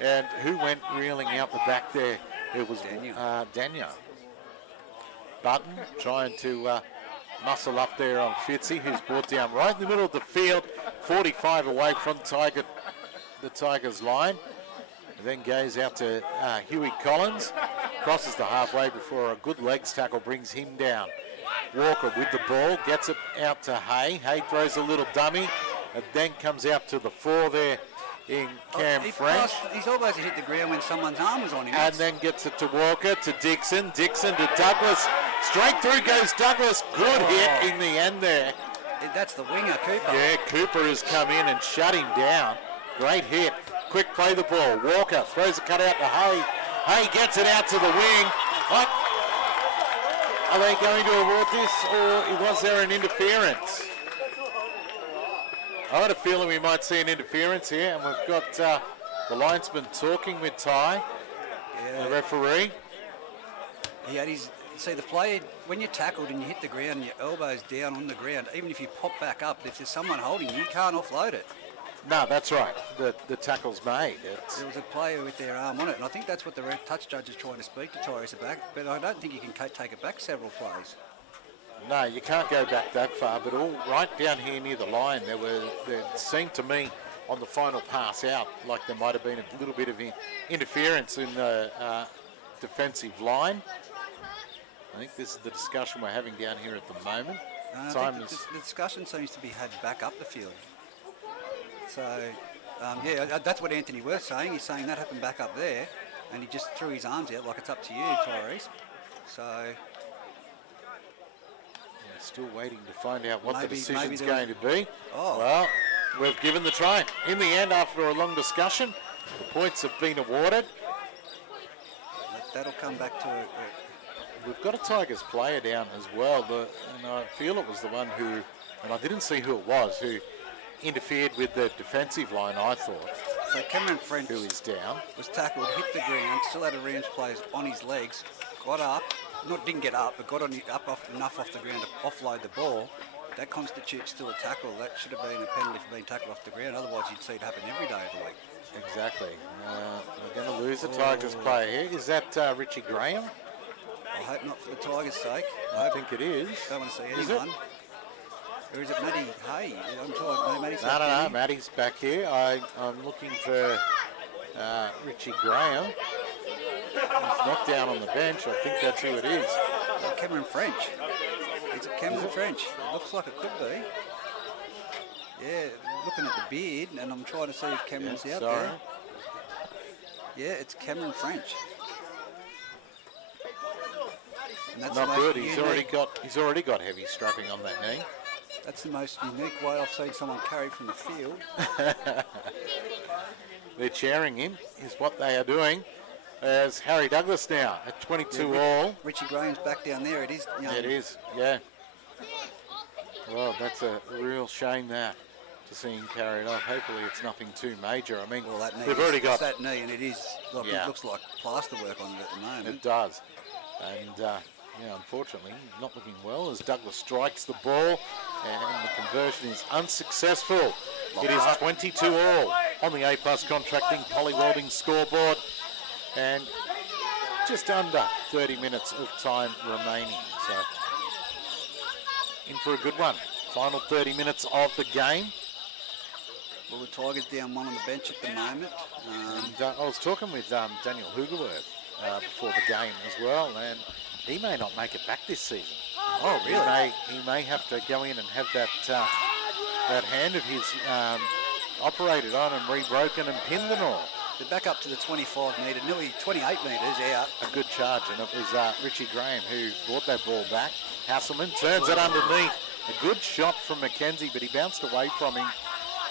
And who went reeling out the back there? It was Daniel. Button trying to muscle up there on Fitzy, who's brought down right in the middle of the field, 45 away from the Tigers' line. And then goes out to Huey Collins, crosses the halfway before a good legs tackle brings him down. Walker with the ball, gets it out to Hay. Hay throws a little dummy, and then comes out to the 4 there in Cam French. He's almost hit the ground when someone's arm was on him. And then gets it to Walker, to Dixon. Dixon to Douglas. Straight through goes Douglas. Good hit in the end there. That's the winger, Cooper. Yeah, Cooper has come in and shut him down. Great hit. Quick play the ball. Walker throws a cut out to Hay. Hay gets it out to the wing. Are they going to award this, or was there an interference? I had a feeling we might see an interference here, and we've got the linesman talking with Ty, the referee. He had his, see the player, when you're tackled and you hit the ground and your elbow's down on the ground, even if you pop back up, if there's someone holding you, you can't offload it. No, that's right. The tackle's made. There was a player with their arm on it, and I think that's what the touch judge is trying to speak to Tyrese about, but I don't think you can take it back several plays. No, you can't go back that far, but all right down here near the line, there seemed to me on the final pass out like there might have been a little bit of interference in the defensive line. I think this is the discussion we're having down here at the moment. The discussion seems to be had back up the field. So, yeah, that's what Anthony was saying. He's saying that happened back up there, and he just threw his arms out like it's up to you, Tyrese. So... Still waiting to find out what the decision's maybe going to be. Oh. Well, we've given the try. In the end, after a long discussion, the points have been awarded. That'll come back to We've got a Tigers player down as well, and I feel it was the one who, and I didn't see who it was, who interfered with the defensive line, I thought. So Cameron French, who is down, was tackled, hit the ground, still had a Rams player on his legs, got up, didn't get up, but got enough off the ground to offload the ball. That constitutes still a tackle. That should have been a penalty for being tackled off the ground. Otherwise, you'd see it happen every day of the week. Exactly. We're going to lose a Tigers player here. Is that Richie Graham? I hope not for the Tigers' sake. I think it is. Don't want to see anyone. Or is it Matty Hay? I'm told Matty's No, Matty's back here. I'm looking for Richie Graham. He's not down on the bench. I think that's who it is. Cameron French. Is it Cameron French? It looks like it could be. Yeah, looking at the beard, and I'm trying to see if Cameron's out there. Yeah, it's Cameron French. And that's not good. He's already got heavy strapping on that knee. That's the most unique way I've seen someone carry from the field. They're cheering him, is what they are doing. As Harry Douglas now at 22 all. Richie Graham's back down there. It is. It is, yeah. Well, that's a real shame that to see him carried off. Hopefully it's nothing too major. I mean, they've already got that knee, and it is. Look, it looks like plaster work on it at the moment. It does, and unfortunately, not looking well as Douglas strikes the ball, and the conversion is unsuccessful. It is 22 all on the A+ Contracting Poly Welding scoreboard. And just under 30 minutes of time remaining. So, in for a good one. Final 30 minutes of the game. Well, the Tigers down one on the bench at the moment. I was talking with Daniel Hugerworth before the game as well, and he may not make it back this season. Oh, really? He may have to go in and have that hand of his operated on and rebroken and pinned and all. They're back up to the 25 metre, nearly 28 metres out. A good charge, and it was Richie Graham who brought that ball back. Hasselman turns it underneath. A good shot from McKenzie, but he bounced away from him.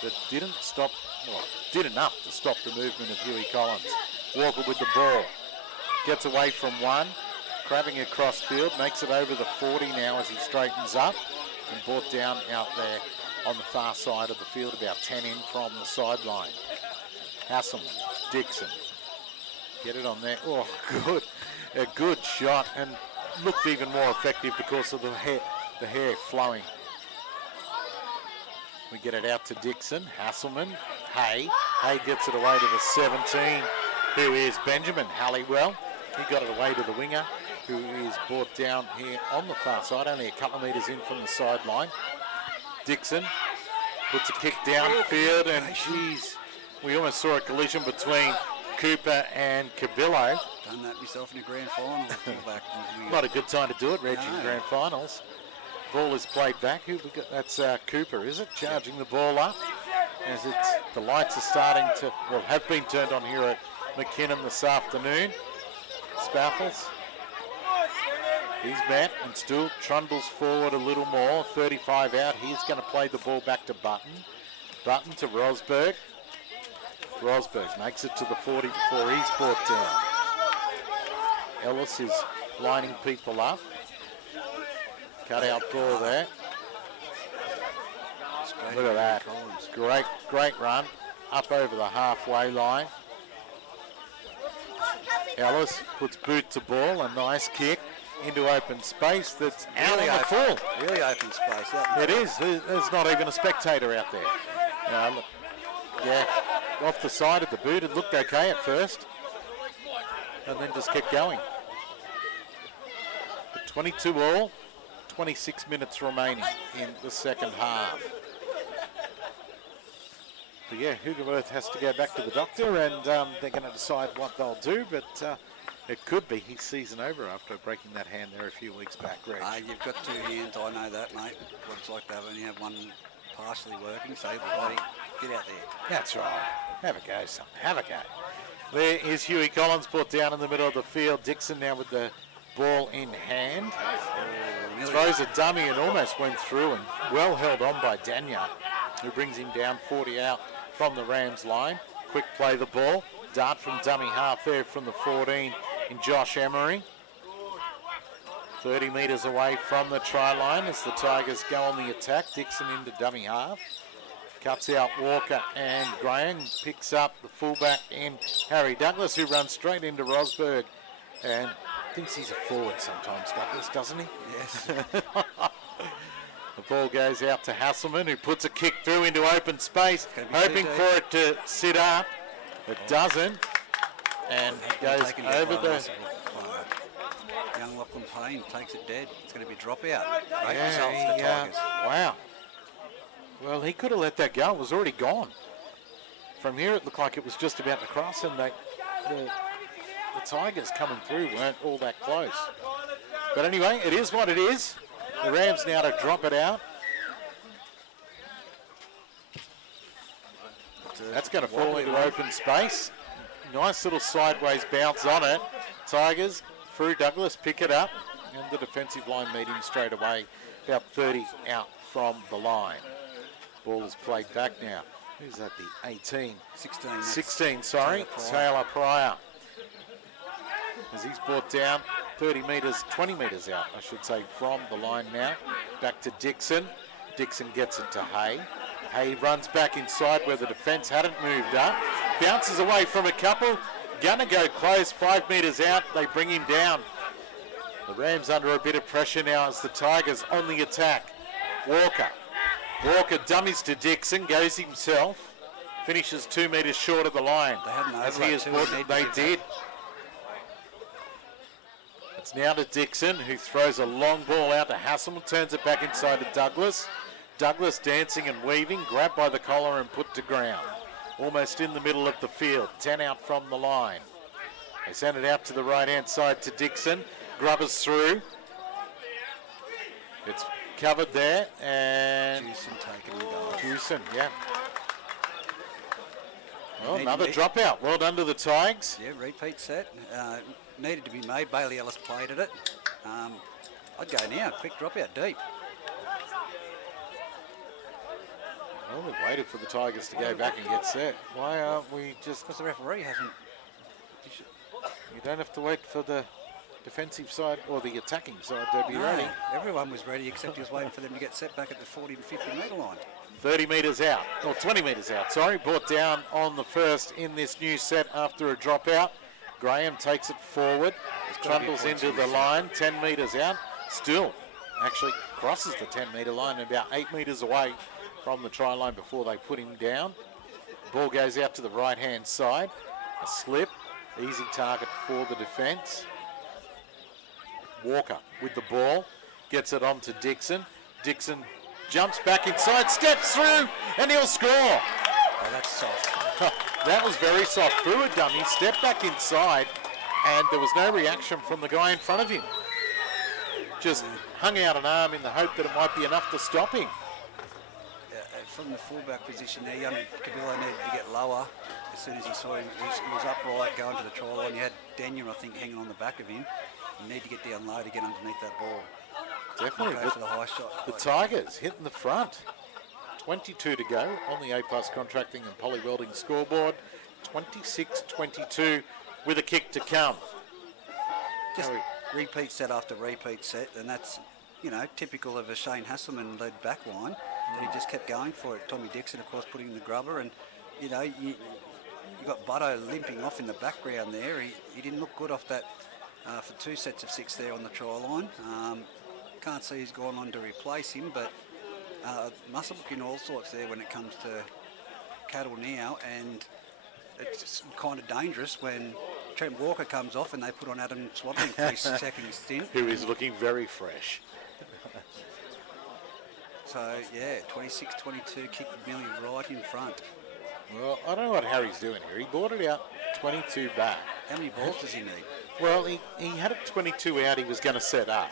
But did enough to stop the movement of Huey Collins. Walker with the ball. Gets away from one. Crabbing across field, makes it over the 40 now as he straightens up. And brought down out there on the far side of the field, about 10 in from the sideline. Hasselman, Dixon, get it on there. Oh, good, a good shot, and looked even more effective because of the hair flowing. We get it out to Dixon, Hasselman, Hay gets it away to the 17, who is Benjamin Halliwell. He got it away to the winger, who is brought down here on the far side, only a couple of metres in from the sideline. Dixon puts a kick downfield, and geez, we almost saw a collision between Cooper and Cabillo. Done that myself in the grand final. Not a good time to do it, Reg, in grand finals. Ball is played back. That's Cooper, is it? Charging the ball up. As the lights are starting to, have been turned on here at McKinnon this afternoon. Spaffles. He's met and still trundles forward a little more. 35 out. He's going to play the ball back to Button. Button to Rosberg. Rosberg makes it to the 40 before he's brought down. Ellis is lining people up. Cut out ball there. Look at that. Great run. Up over the halfway line. Ellis puts boot to ball. A nice kick into open space that's out on the full. Really open space. It is. There's not even a spectator out there. Look. Yeah, off the side of the boot, it looked okay at first, and then just kept going. But 22 all, 26 minutes remaining in the second half. But yeah, Hugerworth has to go back to the doctor, and they're going to decide what they'll do, but it could be his season over after breaking that hand there a few weeks back, Reg. You've got two hands, I know that, mate. What it's like to have only have one partially working, so buddy, get out there. That's right. Have a go, son. Have a go. There is Huey Collins brought down in the middle of the field. Dixon now with the ball in hand. Throws a dummy and almost went through, and well held on by Danya, who brings him down 40 out from the Rams line. Quick play the ball. Dart from dummy half there from the 14 in Josh Emery. 30 metres away from the try line as the Tigers go on the attack. Dixon into dummy half. Cuts out Walker, and Graham picks up the fullback in Harry Douglas, who runs straight into Rosberg and thinks he's a forward sometimes, Douglas, doesn't he? Yes. The ball goes out to Hasselman, who puts a kick through into open space, hoping for it to sit up. It doesn't, and goes over the... Young Lachlan Payne takes it dead. It's going to be a dropout. Great result for the Tigers. Wow. Well, he could have let that go. It was already gone. From here, it looked like it was just about to cross, and the Tigers coming through weren't all that close. But anyway, it is what it is. The Rams now to drop it out. That's going to fall into open space. Nice little sideways bounce on it. Tigers, through Douglas, pick it up, and the defensive line meet him straight away, about 30 out from the line. Ball is played back now. Who's that, the 18? 16, sorry. Taylor Pryor. As he's brought down 30 metres, 20 metres out, I should say, from the line now. Back to Dixon. Dixon gets it to Hay. Hay runs back inside where the defence hadn't moved up. Bounces away from a couple. Gonna go close, 5 metres out. They bring him down. The Rams under a bit of pressure now as the Tigers on the attack. Walker dummies to Dixon, goes himself, finishes 2 metres short of the line. They had an as he is brought, they did. It's now to Dixon, who throws a long ball out to Hasselman, turns it back inside to Douglas. Douglas dancing and weaving, grabbed by the collar and put to ground. Almost in the middle of the field, 10 out from the line. They send it out to the right-hand side to Dixon. Grubbers through. It's covered there, and Jewson taking the goal. Jewson, yeah. Well, another dropout. Well done to the Tigers. Yeah, repeat set. Needed to be made. Bailey Ellis played at it. I'd go now. Quick dropout deep. Well, we've waited for the Tigers to go back and get set. Why aren't we just... Because the referee hasn't... You don't have to wait for the defensive side or the attacking side to be ready. Everyone was ready except he was waiting for them to get set back at the 40 to 50 metre line. 30 metres out, or 20 metres out, sorry. Brought down on the first in this new set after a dropout. Graham takes it forward, trundles into the line, 10 metres out. Still actually crosses the 10 metre line about 8 metres away from the try line before they put him down. Ball goes out to the right-hand side. A slip, easy target for the defence. Walker with the ball, gets it on to Dixon. Dixon jumps back inside, steps through, and he'll score. Oh, that's soft. That was very soft. Through a dummy, stepped back inside, and there was no reaction from the guy in front of him. Just hung out an arm in the hope that it might be enough to stop him. From the fullback position there, young Cabillo needed to get lower. As soon as he saw him, he was upright going to the try line. You had Daniel, I think, hanging on the back of him. You need to get down low to get underneath that ball. Definitely. Go for the high shot. The Tigers hitting the front. 22 to go on the A-Plus Contracting and Poly Welding scoreboard. 26-22 with a kick to come. Just repeat set after repeat set, and that's, you know, typical of a Shane Hasselman-led back line. But he just kept going for it. Tommy Dixon, of course, putting in the grubber, and, you know, you got Butto limping off in the background there. He didn't look good off that for 2 sets of 6 there on the try line. Can't see who's gone on to replace him, but Muswellbrook in all sorts there when it comes to cattle now, and it's kind of dangerous when Trent Walker comes off and they put on Adam Swaddling for his second stint. Who is looking very fresh. So, yeah, 26-22, kick nearly right in front. Well, I don't know what Harry's doing here. He bought it out 22 back. How many balls does he need? Well, he had it 22 out. He was going to set up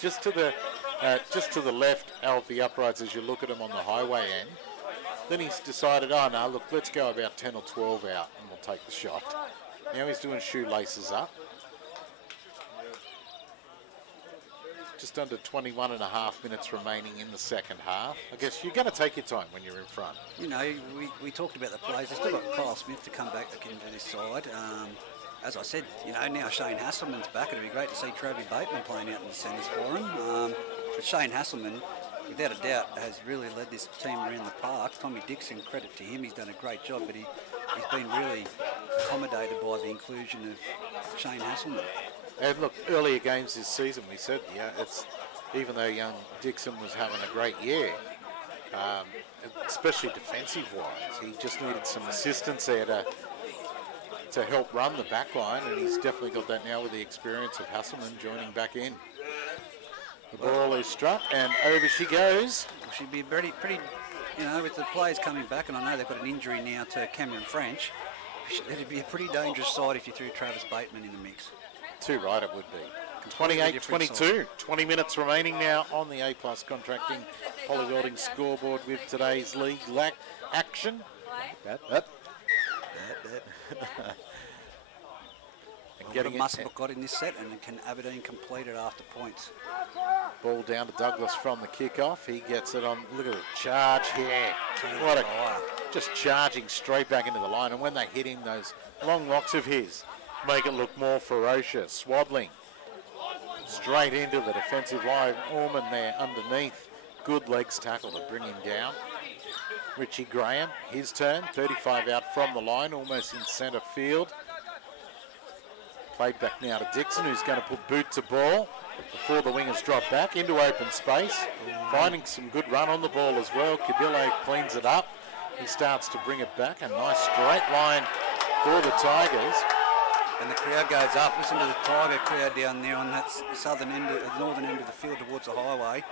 just to the left of the uprights as you look at him on the highway end. Then he's decided, oh no, look, let's go about 10 or 12 out and we'll take the shot. Now he's doing shoelaces up. Just under 21 and a half minutes remaining in the second half. I guess you're going to take your time when you're in front. You know, we talked about the players. They've still got Kyle Smith to come back into this side. As I said, you know, now Shane Hasselman's back. It'd be great to see Travis Bateman playing out in the centres for him. But Shane Hasselman, without a doubt, has really led this team around the park. Tommy Dixon, credit to him, he's done a great job, but he's been really accommodated by the inclusion of Shane Hasselman. And look, earlier games this season, we said, yeah, it's even though young Dixon was having a great year, especially defensive-wise, he just needed some assistance there to help run the back line, and he's definitely got that now with the experience of Hasselman joining back in. The ball is struck, and over she goes. She'd be pretty, you know, with the players coming back, and I know they've got an injury now to Cameron French. It'd be a pretty dangerous side if you threw Travis Bateman in the mix. Too right it would be. 28-22, 20 minutes remaining now on the A-Plus Contracting Polly Welding scoreboard with today's league action. That. And getting Muswellbrook got in this set, and can Aberdeen complete it after points? Ball down to Douglas from the kickoff. He gets it on. Look at the charge here. What a just charging straight back into the line. And when they hit him, those long locks of his make it look more ferocious. Swaddling straight into the defensive line. Orman there underneath. Good legs tackle to bring him down. Richie Graham, his turn. 35 out from the line, almost in centre field. Played back now to Dixon, who's going to put boot to ball before the wingers drop back into open space. Finding some good run on the ball as well. Cadillo cleans it up. He starts to bring it back. A nice straight line for the Tigers. And the crowd goes up. Listen to the Tiger crowd down there on that southern end, northern end of the field towards the highway.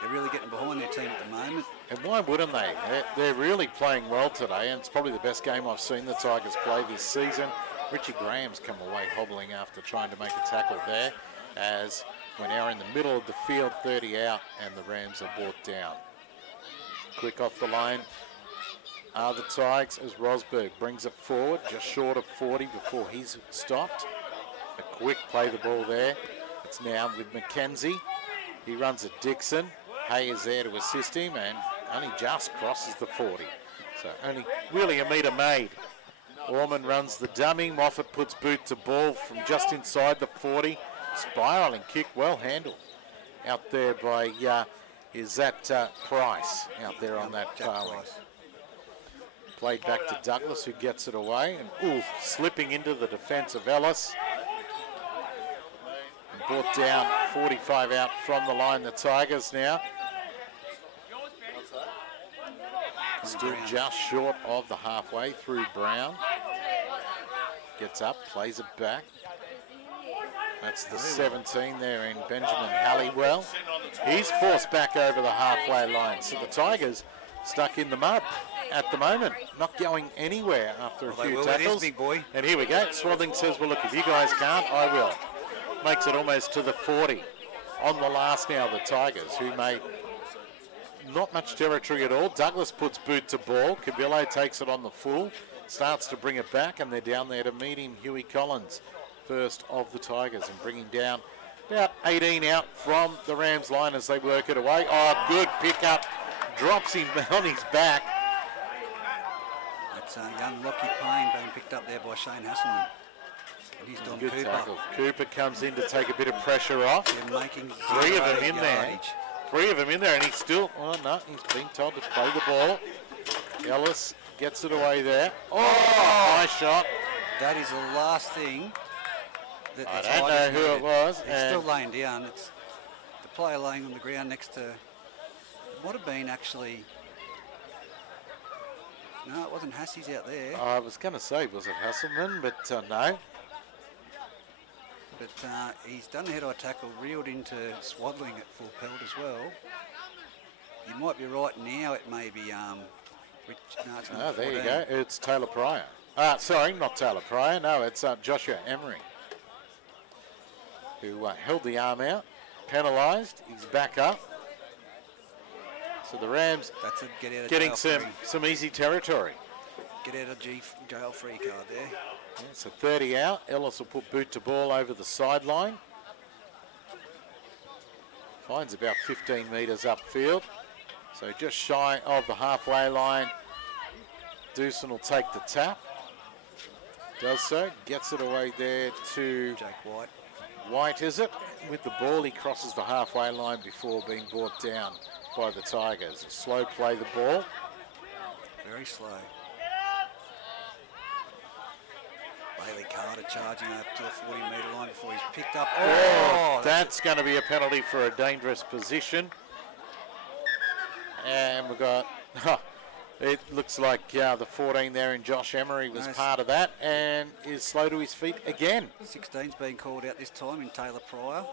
They're really getting behind their team at the moment. And why wouldn't they? They're really playing well today, and it's probably the best game I've seen the Tigers play this season. Richie Graham's come away hobbling after trying to make a tackle there, as we're now in the middle of the field, 30 out, and the Rams are brought down. Quick off the line are the Tigers as Rosberg brings it forward, just short of 40 before he's stopped. A quick play the ball there. It's now with McKenzie. He runs at Dixon. Hay is there to assist him, and only just crosses the 40. So only really a metre made. Orman runs the dummy. Moffat puts boot to ball from just inside the 40. Spiralling kick, well handled. Out there by, is that Price out there on that far wing. Played back to Douglas, who gets it away. And slipping into the defence of Ellis. And brought down 45 out from the line, the Tigers now. Still just short of the halfway through Brown. Gets up, plays it back. That's the 17 there in Benjamin Halliwell. He's forced back over the halfway line. So the Tigers stuck in the mud at the moment, not going anywhere after a few tackles. Big boy. And here we go. Swaddling says, well, look, if you guys can't, I will. Makes it almost to the 40. On the last now, the Tigers, who made not much territory at all. Douglas puts boot to ball. Cabillo takes it on the full, starts to bring it back, and they're down there to meet him. Huey Collins, first of the Tigers, and bringing down about 18 out from the Rams line as they work it away. Oh, good pickup. Drops him on his back. That's young Lockie Payne being picked up there by Shane Hasselman. And he's done Good Cooper. tackle. Cooper comes in to take a bit of pressure off. They're making Three of them in there. yardage. Three of them in there, and he's still, oh no, he's being told to play the ball. Ellis gets it away there. Oh, nice shot. That is the last thing that I the don't know Tigers who it needed. was, He's and- still laying down. It's the player laying on the ground next to, it would have been actually, no, it wasn't Hassie's out there. I was going to say, was it Hasselman, but no. But he's done the head-eye tackle, reeled into Swaddling at full pelt as well. You might be right now. It may be. No, it's not There you 14. go. It's Taylor Pryor. Sorry, not Taylor Pryor. No, it's Joshua Emery, who held the arm out, penalised. He's back up. So the Rams That's a get out of getting jail some easy territory. free. Get out of jail free card there. Yeah, so 30 out. Ellis will put boot to ball over the sideline. Finds about 15 metres upfield. So just shy of the halfway line. Doosan will take the tap. Does so. Gets it away there to Jake White. White, is it? With the ball, he crosses the halfway line before being brought down by the Tigers. A slow play the ball. Very slow. Bailey Carter charging up to the 40-metre line before he's picked up. Oh, that's going to be a penalty for a dangerous position. And we've got, it looks like the 14 there in Josh Emery was part of that and is slow to his feet again. 16's been called out this time in Taylor Pryor.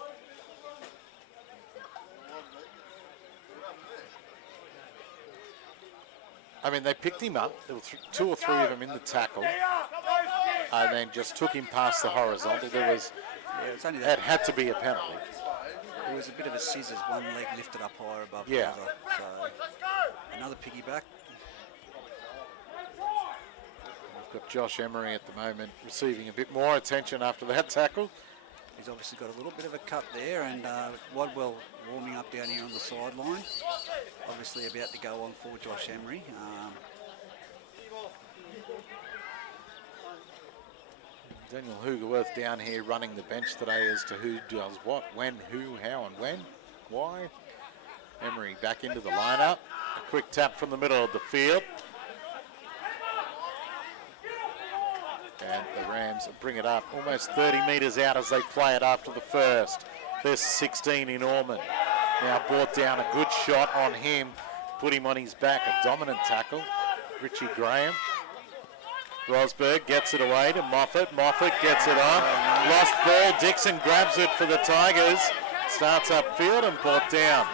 I mean, they picked him up. There were 2 or 3 of them in the tackle. And then just took him past the horizontal. There was, it's only that had to be a penalty. It was a bit of a scissors, one leg lifted up higher above the Yeah. other. So another piggyback. We've got Josh Emery at the moment receiving a bit more attention after that tackle. He's obviously got a little bit of a cut there, and Wadwell warming up down here on the sideline. Obviously about to go on for Josh Emery. Daniel Hoogerworth down here running the bench today as to who does what, when, who, how and when, why. Emery back into the lineup. A quick tap from the middle of the field. And the Rams bring it up almost 30 metres out as they play it after the first. There's 16 in Ormond. Now brought down a good shot on him. Put him on his back, a dominant tackle. Richie Graham. Rosberg gets it away to Moffat. Moffat gets it on. Lost ball. Dixon grabs it for the Tigers. Starts upfield and brought down.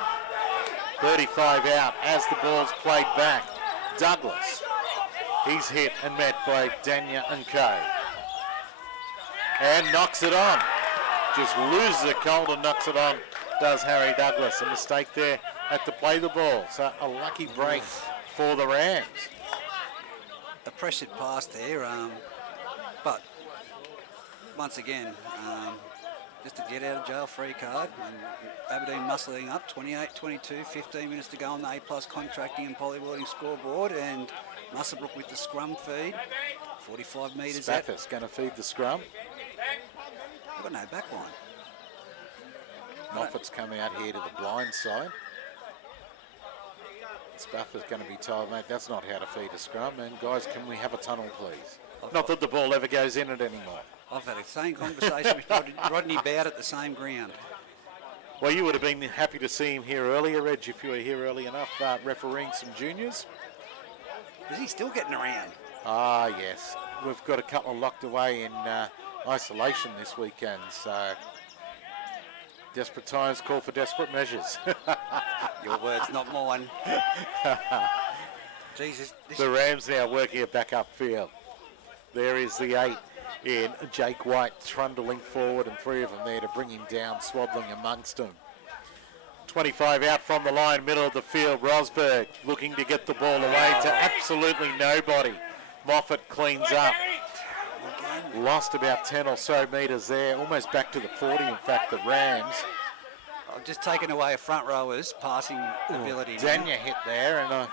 35 out as the ball's played back. Douglas. He's hit and met by Danya and Co. And knocks it on. Just loses it cold and knocks it on. Does Harry Douglas. A mistake there at the play the ball. So a lucky break for the Rams. A pressured pass there, but once again, just to get out of jail free card, and Aberdeen muscling up, 28-22, 15 minutes to go on the A+ contracting and polywelding scoreboard, and Muswellbrook with the scrum feed, 45 metres out. Spathis going to feed the scrum. We've got no back line. Moffat's coming out here to the blind side. Spathis going to be told, mate, that's not how to feed a scrum. And guys, can we have a tunnel, please? Not that the ball ever goes in it anymore. I've had the same conversation with Rodney Bowd at the same ground. Well, you would have been happy to see him here earlier, Reg, if you were here early enough, refereeing some juniors. Is he still getting around? Ah, yes. We've got a couple locked away in isolation this weekend, so desperate times call for desperate measures. Your words, not mine. Jesus. The Rams now working it back upfield. There is the 8 in Jake White trundling forward, and 3 of them there to bring him down, swaddling amongst them. 25 out from the line, middle of the field. Rosberg looking to get the ball away to absolutely nobody. Moffat cleans up. Lost about 10 or so metres there, almost back to the 40, in fact, the Rams. I've just taken away a front rower's passing ability. Danya hit there, and a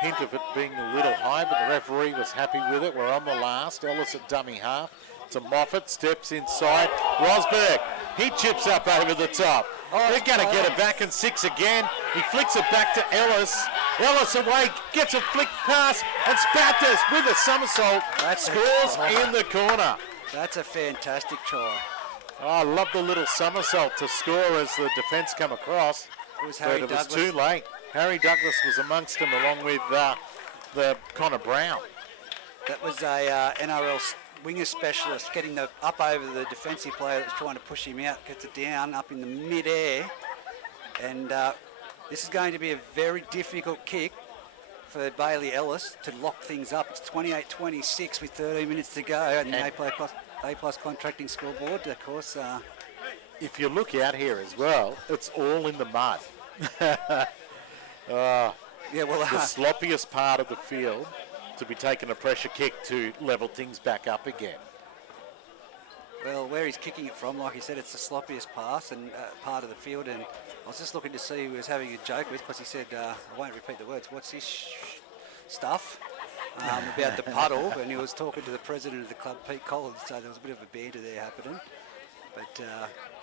hint of it being a little high, but the referee was happy with it. We're on the last. Ellis at dummy half to Moffat, steps inside. Rosberg, he chips up over the top. They're going to get it back in 6 again. He flicks it back to Ellis. Ellis away, gets a flick pass, and Spathis with a somersault scores in the corner. That's a fantastic try. Oh, I love the little somersault to score as the defence come across. It was Harry but it Douglas. was too late. Harry Douglas was amongst them along with the Connor Brown. That was a NRL winger specialist getting up over the defensive player that was trying to push him out, gets it down up in the mid-air, and This is going to be a very difficult kick for Bailey Ellis to lock things up. It's 28-26 with 13 minutes to go, and the A-plus contracting scoreboard, of course. If you look out here as well, it's all in the mud. Yeah, well, The sloppiest part of the field to be taking a pressure kick to level things back up again. well, where he's kicking it from, like he said, it's the sloppiest pass and part of the field. And I was just looking to see who he was having a joke with, because he said, I won't repeat the words, what's this stuff about the puddle? And he was talking to the president of the club, Pete Collins, so there was a bit of a banter there happening. But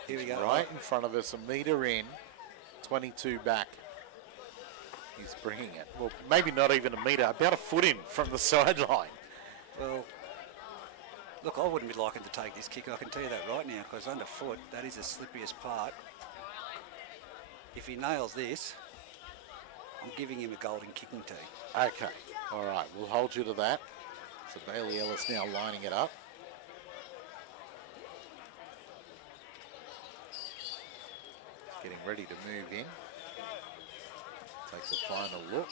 here we go. Right in front of us, a metre in, 22 back. He's bringing it. Well, maybe not even a metre, about a foot in from the sideline. Well, look, I wouldn't be liking to take this kick, I can tell you that right now, because underfoot, that is the slippiest part. If he nails this, I'm giving him a golden kicking tee. Okay, all right, we'll hold you to that. So Bailey Ellis now lining it up. Getting ready to move in. Takes a final look.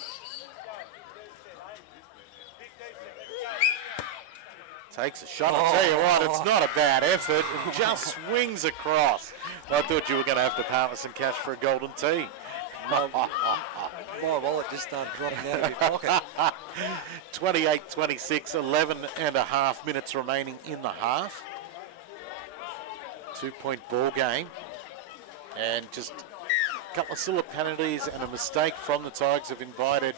Takes a shot. I'll tell you what, it's not a bad effort. It just swings across. I thought you were going to have to part with some cash for a golden tee. My wallet just started dropping out of your pocket. 28-26, 11 and a half minutes remaining in the half. 2-point ball game. And just a couple of silly penalties and a mistake from the Tigers have invited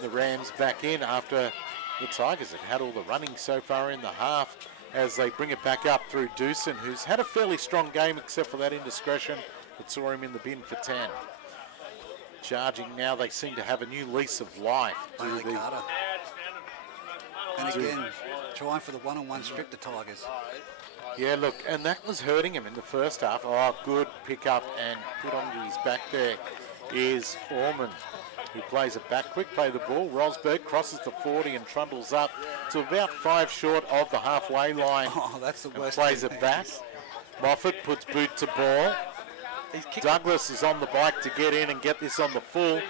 the Rams back in after the Tigers have had all the running so far in the half as they bring it back up through Doosan, who's had a fairly strong game except for that indiscretion that saw him in the bin for 10. Charging now, they seem to have a new lease of life. Bailey Carter. And again, trying for the one-on-one strip, the Tigers. Yeah, look, and that was hurting him in the first half. Oh, good pick up and put onto his back there is Ormond, who plays it back. Quick play the ball. Rosberg crosses the 40 and trundles up to about 5 short of the halfway line. Oh, that's the worst. Plays it back. Moffat puts boot to ball. Douglas is on the bike to get in and get this on the full.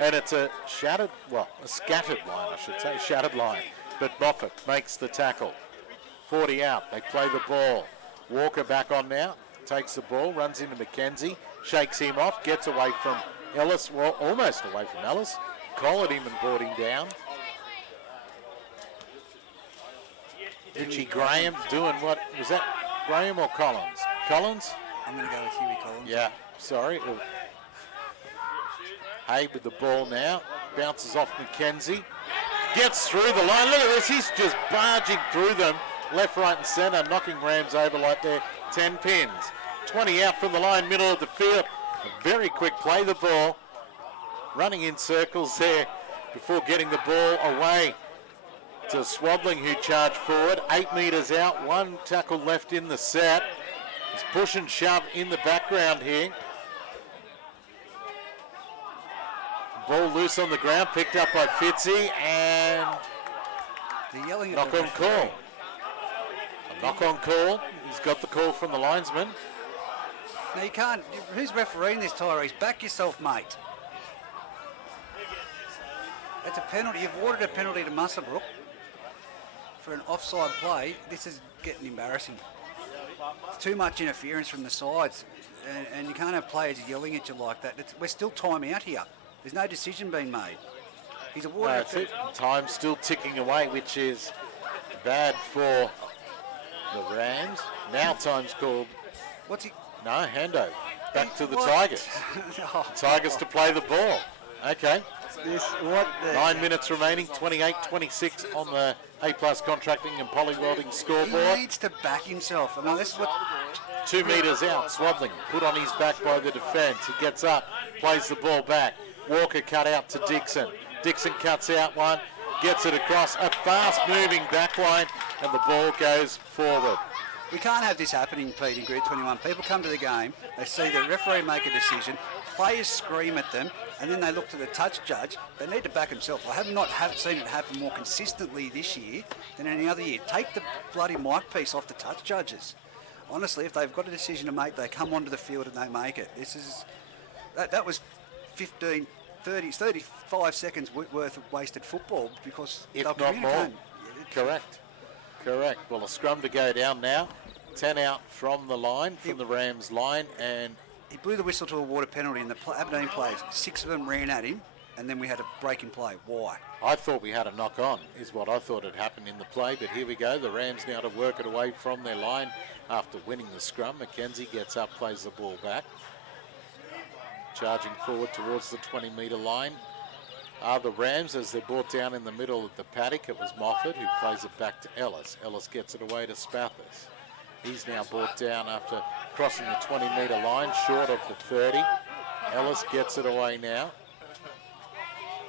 And it's a scattered line, I should say, shattered line. But Moffat makes the tackle. 40 out, they play the ball. Walker back on now, takes the ball, runs into McKenzie, shakes him off, gets away from Ellis, well, almost away from Ellis. Collared him and brought him down. Richie Graham doing what, was that Graham or Collins? Collins? I'm going to go with Huey Collins. Yeah, sorry. Hay with the ball now, bounces off McKenzie. Gets through the line, look at this, he's just barging through them. Left, right and centre, knocking Rams over like they're 10 pins. 20 out from the line, middle of the field. A very quick play the ball. Running in circles there before getting the ball away to Swaddling, who charged forward. 8 metres out, 1 tackle left in the set. It's push and shove in the background here. Ball loose on the ground, picked up by Fitzy, and They're yelling at knock the on referee. call. Knock on call. He's got the call from the linesman. No, you can't. Who's refereeing this, Tyrese? Back yourself, mate. That's a penalty. You've awarded a penalty to Muswellbrook for an offside play. This is getting embarrassing. It's too much interference from the sides, and you can't have players yelling at you like that. We're still time out here. There's no decision being made. He's awarded. That's it. Time's still ticking away, which is bad for the Rams. Now time's called. What's he? No, handover. Back to the What? Tigers. Oh, Tigers to play the ball. Okay. what the? 9 minutes remaining, 28-26 on the A-plus contracting and poly welding scoreboard. He needs to back himself. I know this is what. 2 metres out, Swaddling put on his back by the defence. He gets up, plays the ball back. Walker cut out to Dixon. Dixon cuts out one, gets it across a fast-moving back line, and the ball goes forward. We can't have this happening, Pete, in Grid 21. People come to the game, they see the referee make a decision, players scream at them, and then they look to the touch judge. They need to back themselves. I have not seen it happen more consistently this year than any other year. Take the bloody mic piece off the touch judges. Honestly, if they've got a decision to make, they come onto the field and they make it. That was 15, 30, 35 seconds worth of wasted football because If they'll not more. communicate. Correct. Well, a scrum to go down now. 10 out from the line, from the Rams line, and He blew the whistle to a water penalty, and the Aberdeen players, 6 of them ran at him, and then we had a break in play. Why? I thought we had a knock on, is what I thought had happened in the play, but here we go. The Rams now to work it away from their line after winning the scrum. McKenzie gets up, plays the ball back. Charging forward towards the 20-metre line are the Rams as they're brought down in the middle of the paddock. It was Moffat who plays it back to Ellis. Ellis gets it away to Spathis. He's now brought down after crossing the 20-metre line, short of the 30. Ellis gets it away now.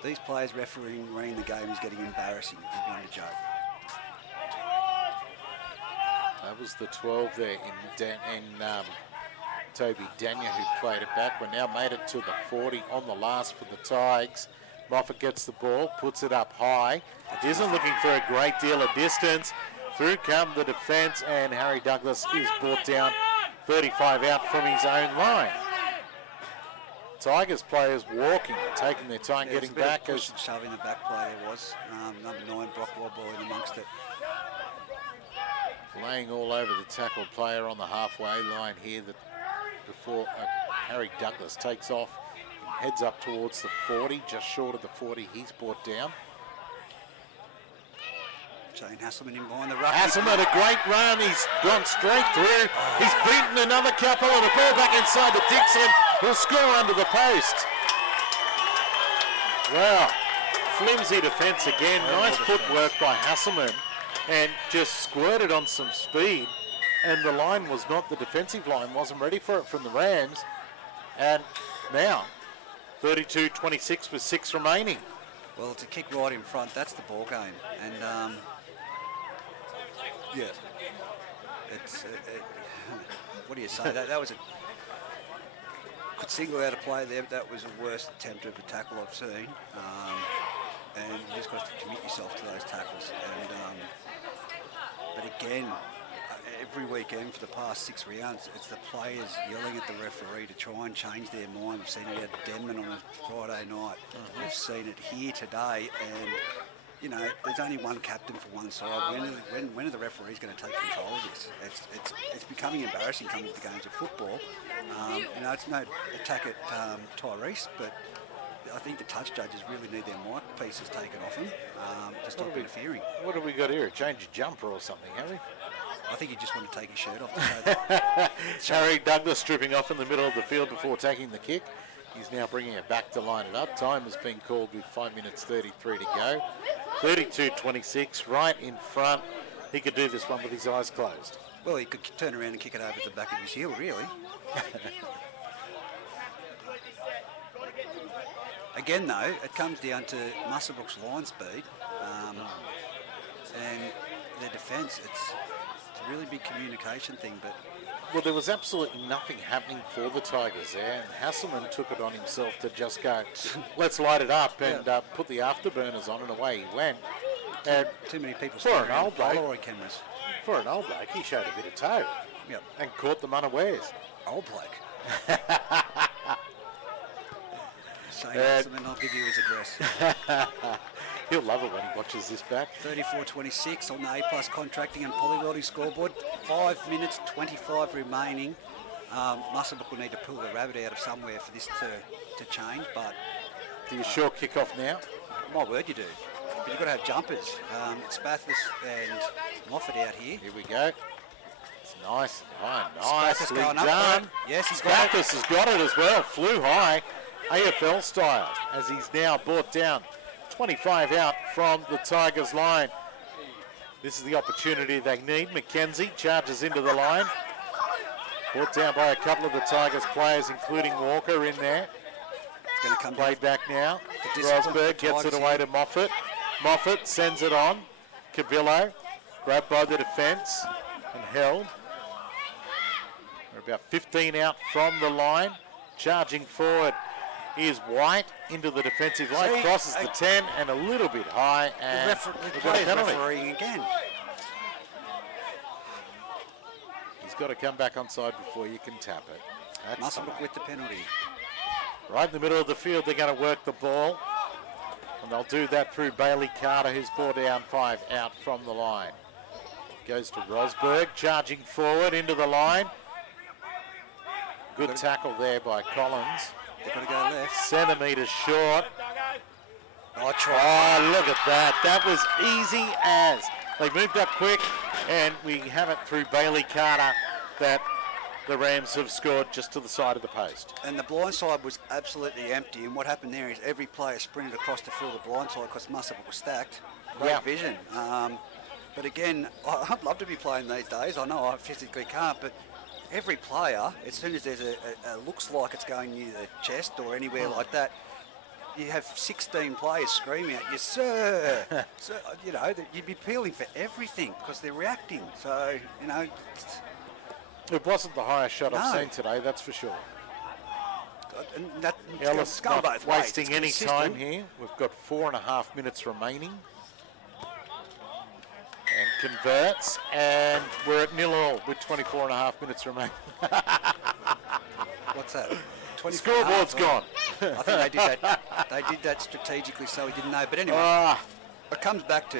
These players refereeing the game is getting embarrassing. It's beyond a joke. That was the 12 there in Toby Daniel who played it back. We now made it to the 40 on the last for the Tigers. Moffat gets the ball, puts it up high. Isn't looking for a great deal of distance. Through come the defence, and Harry Douglas is brought down 35 out from his own line. Tigers players walking, taking their time getting back. As shoving the back play there was. Number 9, Brock Wobble in amongst it. Laying all over the tackle player on the halfway line here before Harry Douglas takes off and heads up towards the 40, just short of the 40 he's brought down. Shane Hasselman in behind the ruck. Hasselman, a great run. He's gone straight through. He's beaten another couple, and a ball back inside to Dixon. He'll score under the post. Wow. Flimsy defence again. Nice footwork by Hasselman, and just squirted on some speed. And the line was not, the defensive line wasn't ready for it from the Rams. And now, 32-26 with 6 remaining. Well, to kick right in front, that's the ball game. And yeah, it's what do you say? That was a could single out a play there. But that was the worst attempt of a tackle I've seen. And you just got to commit yourself to those tackles. And but again, every weekend for the past 6 rounds, it's the players yelling at the referee to try and change their mind. We've seen it at Denman on a Friday night. We've seen it here today, and you know, there's only one captain for one side. When are the referees going to take control of this? It's becoming embarrassing coming to the games of football. You know, it's no attack at Tyrese, but I think the touch judges really need their mouthpieces taken off them to stop interfering. What have we got here? A change of jumper or something, have we? I think you just want to take his shirt off to show that. Harry Douglas stripping off in the middle of the field before taking the kick. He's now bringing it back to line it up. Time has been called with 5 minutes 33 to go. 32-26, right in front. He could do this one with his eyes closed. Well, he could turn around and kick it over the back of his heel, really. Again, though, it comes down to Muswellbrook's line speed and their defence. It's a really big communication thing, but... Well, there was absolutely nothing happening for the Tigers there, and Hasselman took it on himself to just go, let's light it up and put the afterburners on, and away he went. And too many people for an old bloke, Polaroid cameras. For an old bloke, he showed a bit of toe. Yep. And caught them unawares. Old bloke. Shane Hasselman, I'll give you his address. He'll love it when he watches this back. 34-26 on the A+ contracting and polywelding scoreboard. 5 minutes 25 remaining. Muswellbrook will need to pull the rabbit out of somewhere for this to change, but... Do you sure kick off now? My word, you do. But you've got to have jumpers. It's Spathis and Moffat out here. Here we go. It's nice. Nicely going done. up. Yes, he's got it. Spathis has got it as well. Flew high, AFL style, as he's now brought down 25 out from the Tigers line. This is the opportunity they need. McKenzie charges into the line. Brought down by a couple of the Tigers players, including Walker in there. It's going to come played back now. Rosberg gets it away to Moffat. Moffat sends it on. Cavillo grabbed by the defence and held. We're about 15 out from the line. Charging forward is White into the defensive line, crosses the 10 and a little bit high, and the player's refereeing again. He's got to come back onside before you can tap it. Muswellbrook with the penalty. Right in the middle of the field, they're going to work the ball. And they'll do that through Bailey Carter, who's brought down 5 out from the line. Goes to Rosberg, charging forward into the line. Good tackle there by Collins. They've got to go left. Centimetres short. Oh, Oh, look at that. That was easy as. They moved up quick, and we have it through Bailey Carter that the Rams have scored just to the side of the post. And the blind side was absolutely empty. And what happened there is every player sprinted across to fill the blind side because Muswellbrook was stacked. Great vision. But again, I'd love to be playing these days. I know I physically can't, but every player, as soon as there's a looks like it's going near the chest or anywhere like that, you have 16 players screaming at you, sir. So, you know, you'd be peeling for everything because they're reacting. So, you know. It wasn't the highest shot No. I've seen today, that's for sure. And that, Ellis it's going not both ways. wasting It's any consistent. time here. We've got 4.5 minutes remaining. And converts, and we're at 0-0 with 24.5 minutes remaining. What's that? 24 Scoreboard's gone. I think they did that. They did that strategically, so we didn't know. But anyway, it comes back to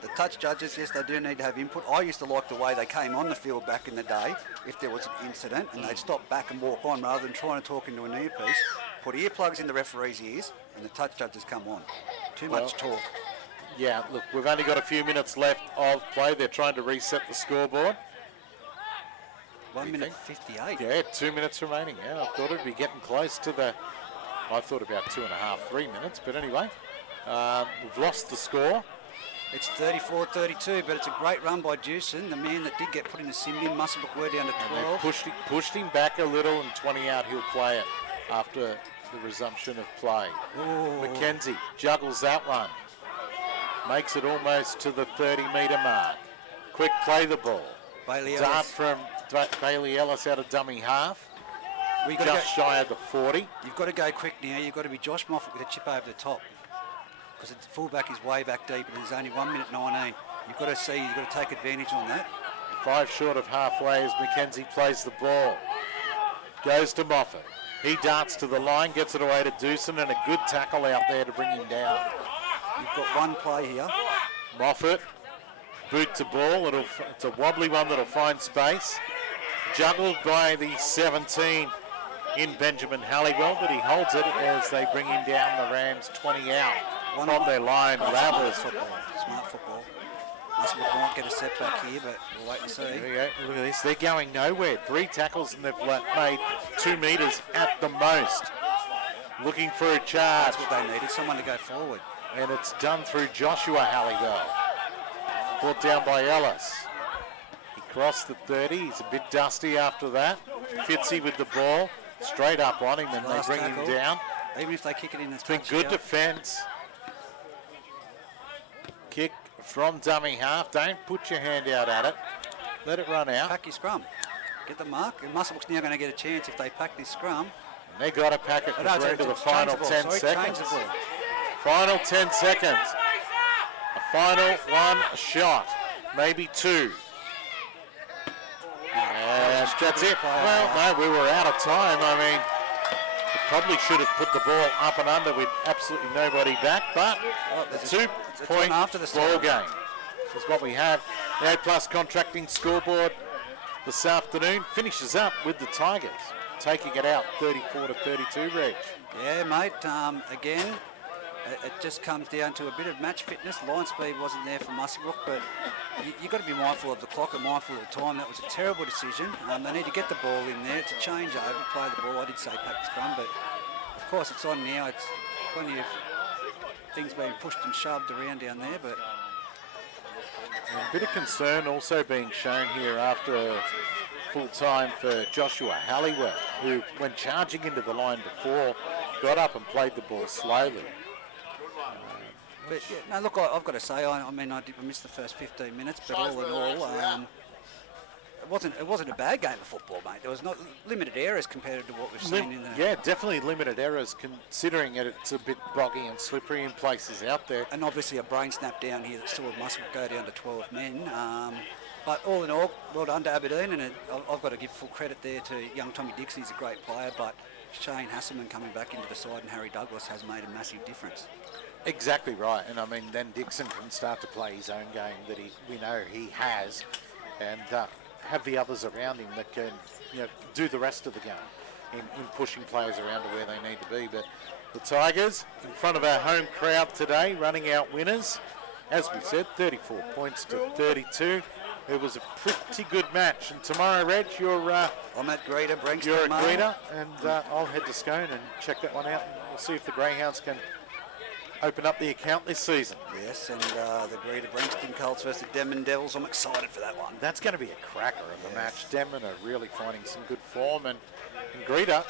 the touch judges. Yes, they do need to have input. I used to like the way they came on the field back in the day. If there was an incident, and they'd stop back and walk on rather than trying to talk into an earpiece, put earplugs in the referee's ears, and the touch judges come on. Too much talk. Yeah, look, we've only got a few minutes left of play. They're trying to reset the scoreboard. 1 minute think? 58. Yeah, 2 minutes remaining. Yeah, I thought it'd be getting close to the... I thought about 2.5, 3 minutes. But anyway, we've lost the score. It's 34-32, but it's a great run by Jewson, the man that did get put in the sim bin. Muswellbrook were down to And 12. they pushed him back a little, and 20 out, he'll play it after the resumption of play. Ooh. McKenzie juggles that one. Makes it almost to the 30-metre mark. Quick play the ball. Bailey Dart Ellis. from Bailey Ellis out of dummy half. We got to go. Just shy of the 40. You've got to go quick now. You've got to be Josh Moffat with a chip over the top, because the fullback is way back deep and there's only 1 minute 19. You've got to see, you've got to take advantage on that. 5 short of halfway as McKenzie plays the ball. Goes to Moffat. He darts to the line, gets it away to Doosan, and a good tackle out there to bring him down. You've got one play here. Moffat, boot to ball. It's a wobbly one that'll find space. Juggled by the 17 in Benjamin Halliwell, but he holds it as they bring him down. The Rams 20 out from their line. Ravers. Smart football. Muswellbrook might get a setback here, but we'll wait and see. There we go. Look at this. They're going nowhere. 3 tackles and they've made 2 metres at the most. Looking for a charge. That's what they needed, someone to go forward. And it's done through Joshua Halliwell. Brought down by Ellis. He crossed the 30. He's a bit dusty after that. Fitzy with the ball. Straight up on him, and they Last bring tackle. him down. Even if they kick it in the It's been good defence. Kick from dummy half. Don't put your hand out at it. Let it run out. Pack your scrum. Get the mark. And Muswellbrook's now going to get a chance if they pack this scrum. And they got to pack it No, into the change final ball. 10 Sorry, seconds. change the ball. Final 10 seconds. A final 1 shot, maybe 2. And that's it. Well, no, we were out of time. I mean, we probably should have put the ball up and under with absolutely nobody back, but a It's 2-point on after the ball start. game is what we have. The A+ contracting scoreboard this afternoon finishes up with the Tigers taking it out 34-32, Reg. Yeah, mate. Again, it just comes down to a bit of match fitness. Line speed wasn't there for Muswellbrook, but you've got to be mindful of the clock and mindful of the time. That was a terrible decision. They need to get the ball in there. It's a change over, play the ball. I did say pack the scrum, but of course it's on now. It's plenty of things being pushed and shoved around down there, but And a bit of concern also being shown here after full time for Joshua Halliwell, who, when charging into the line before, got up and played the ball slowly. But yeah, no, look, I've got to say, I missed the first 15 minutes, but all in all, it wasn't a bad game of football, mate. There was not limited errors compared to what we've seen in the. Yeah, definitely limited errors, considering it's a bit boggy and slippery in places out there. And obviously a brain snap down here that saw Muswellbrook go down to 12 men. But all in all, well done to Aberdeen, and I've got to give full credit there to young Tommy Dixon. He's a great player, but Shane Hasselman coming back into the side and Harry Douglas has made a massive difference. Exactly right, and I mean then Dixon can start to play his own game that we know he has, and have the others around him that can do the rest of the game in pushing players around to where they need to be. But the Tigers in front of our home crowd today, running out winners, as we said, 34 points to 32. It was a pretty good match, and tomorrow, Reg, I'm at Greta, Brankston. You're at Greta, and I'll head to Scone and check that one out, and we'll see if the Greyhounds can open up the account this season. Yes, and the Greta Brankston Colts versus Denman Devils. I'm excited for that one. That's going to be a cracker of a match. Denman are really finding some good form, and Greta,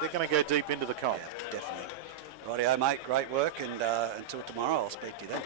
they're going to go deep into the comp. Yeah, definitely. Rightio, mate. Great work, and until tomorrow, I'll speak to you then.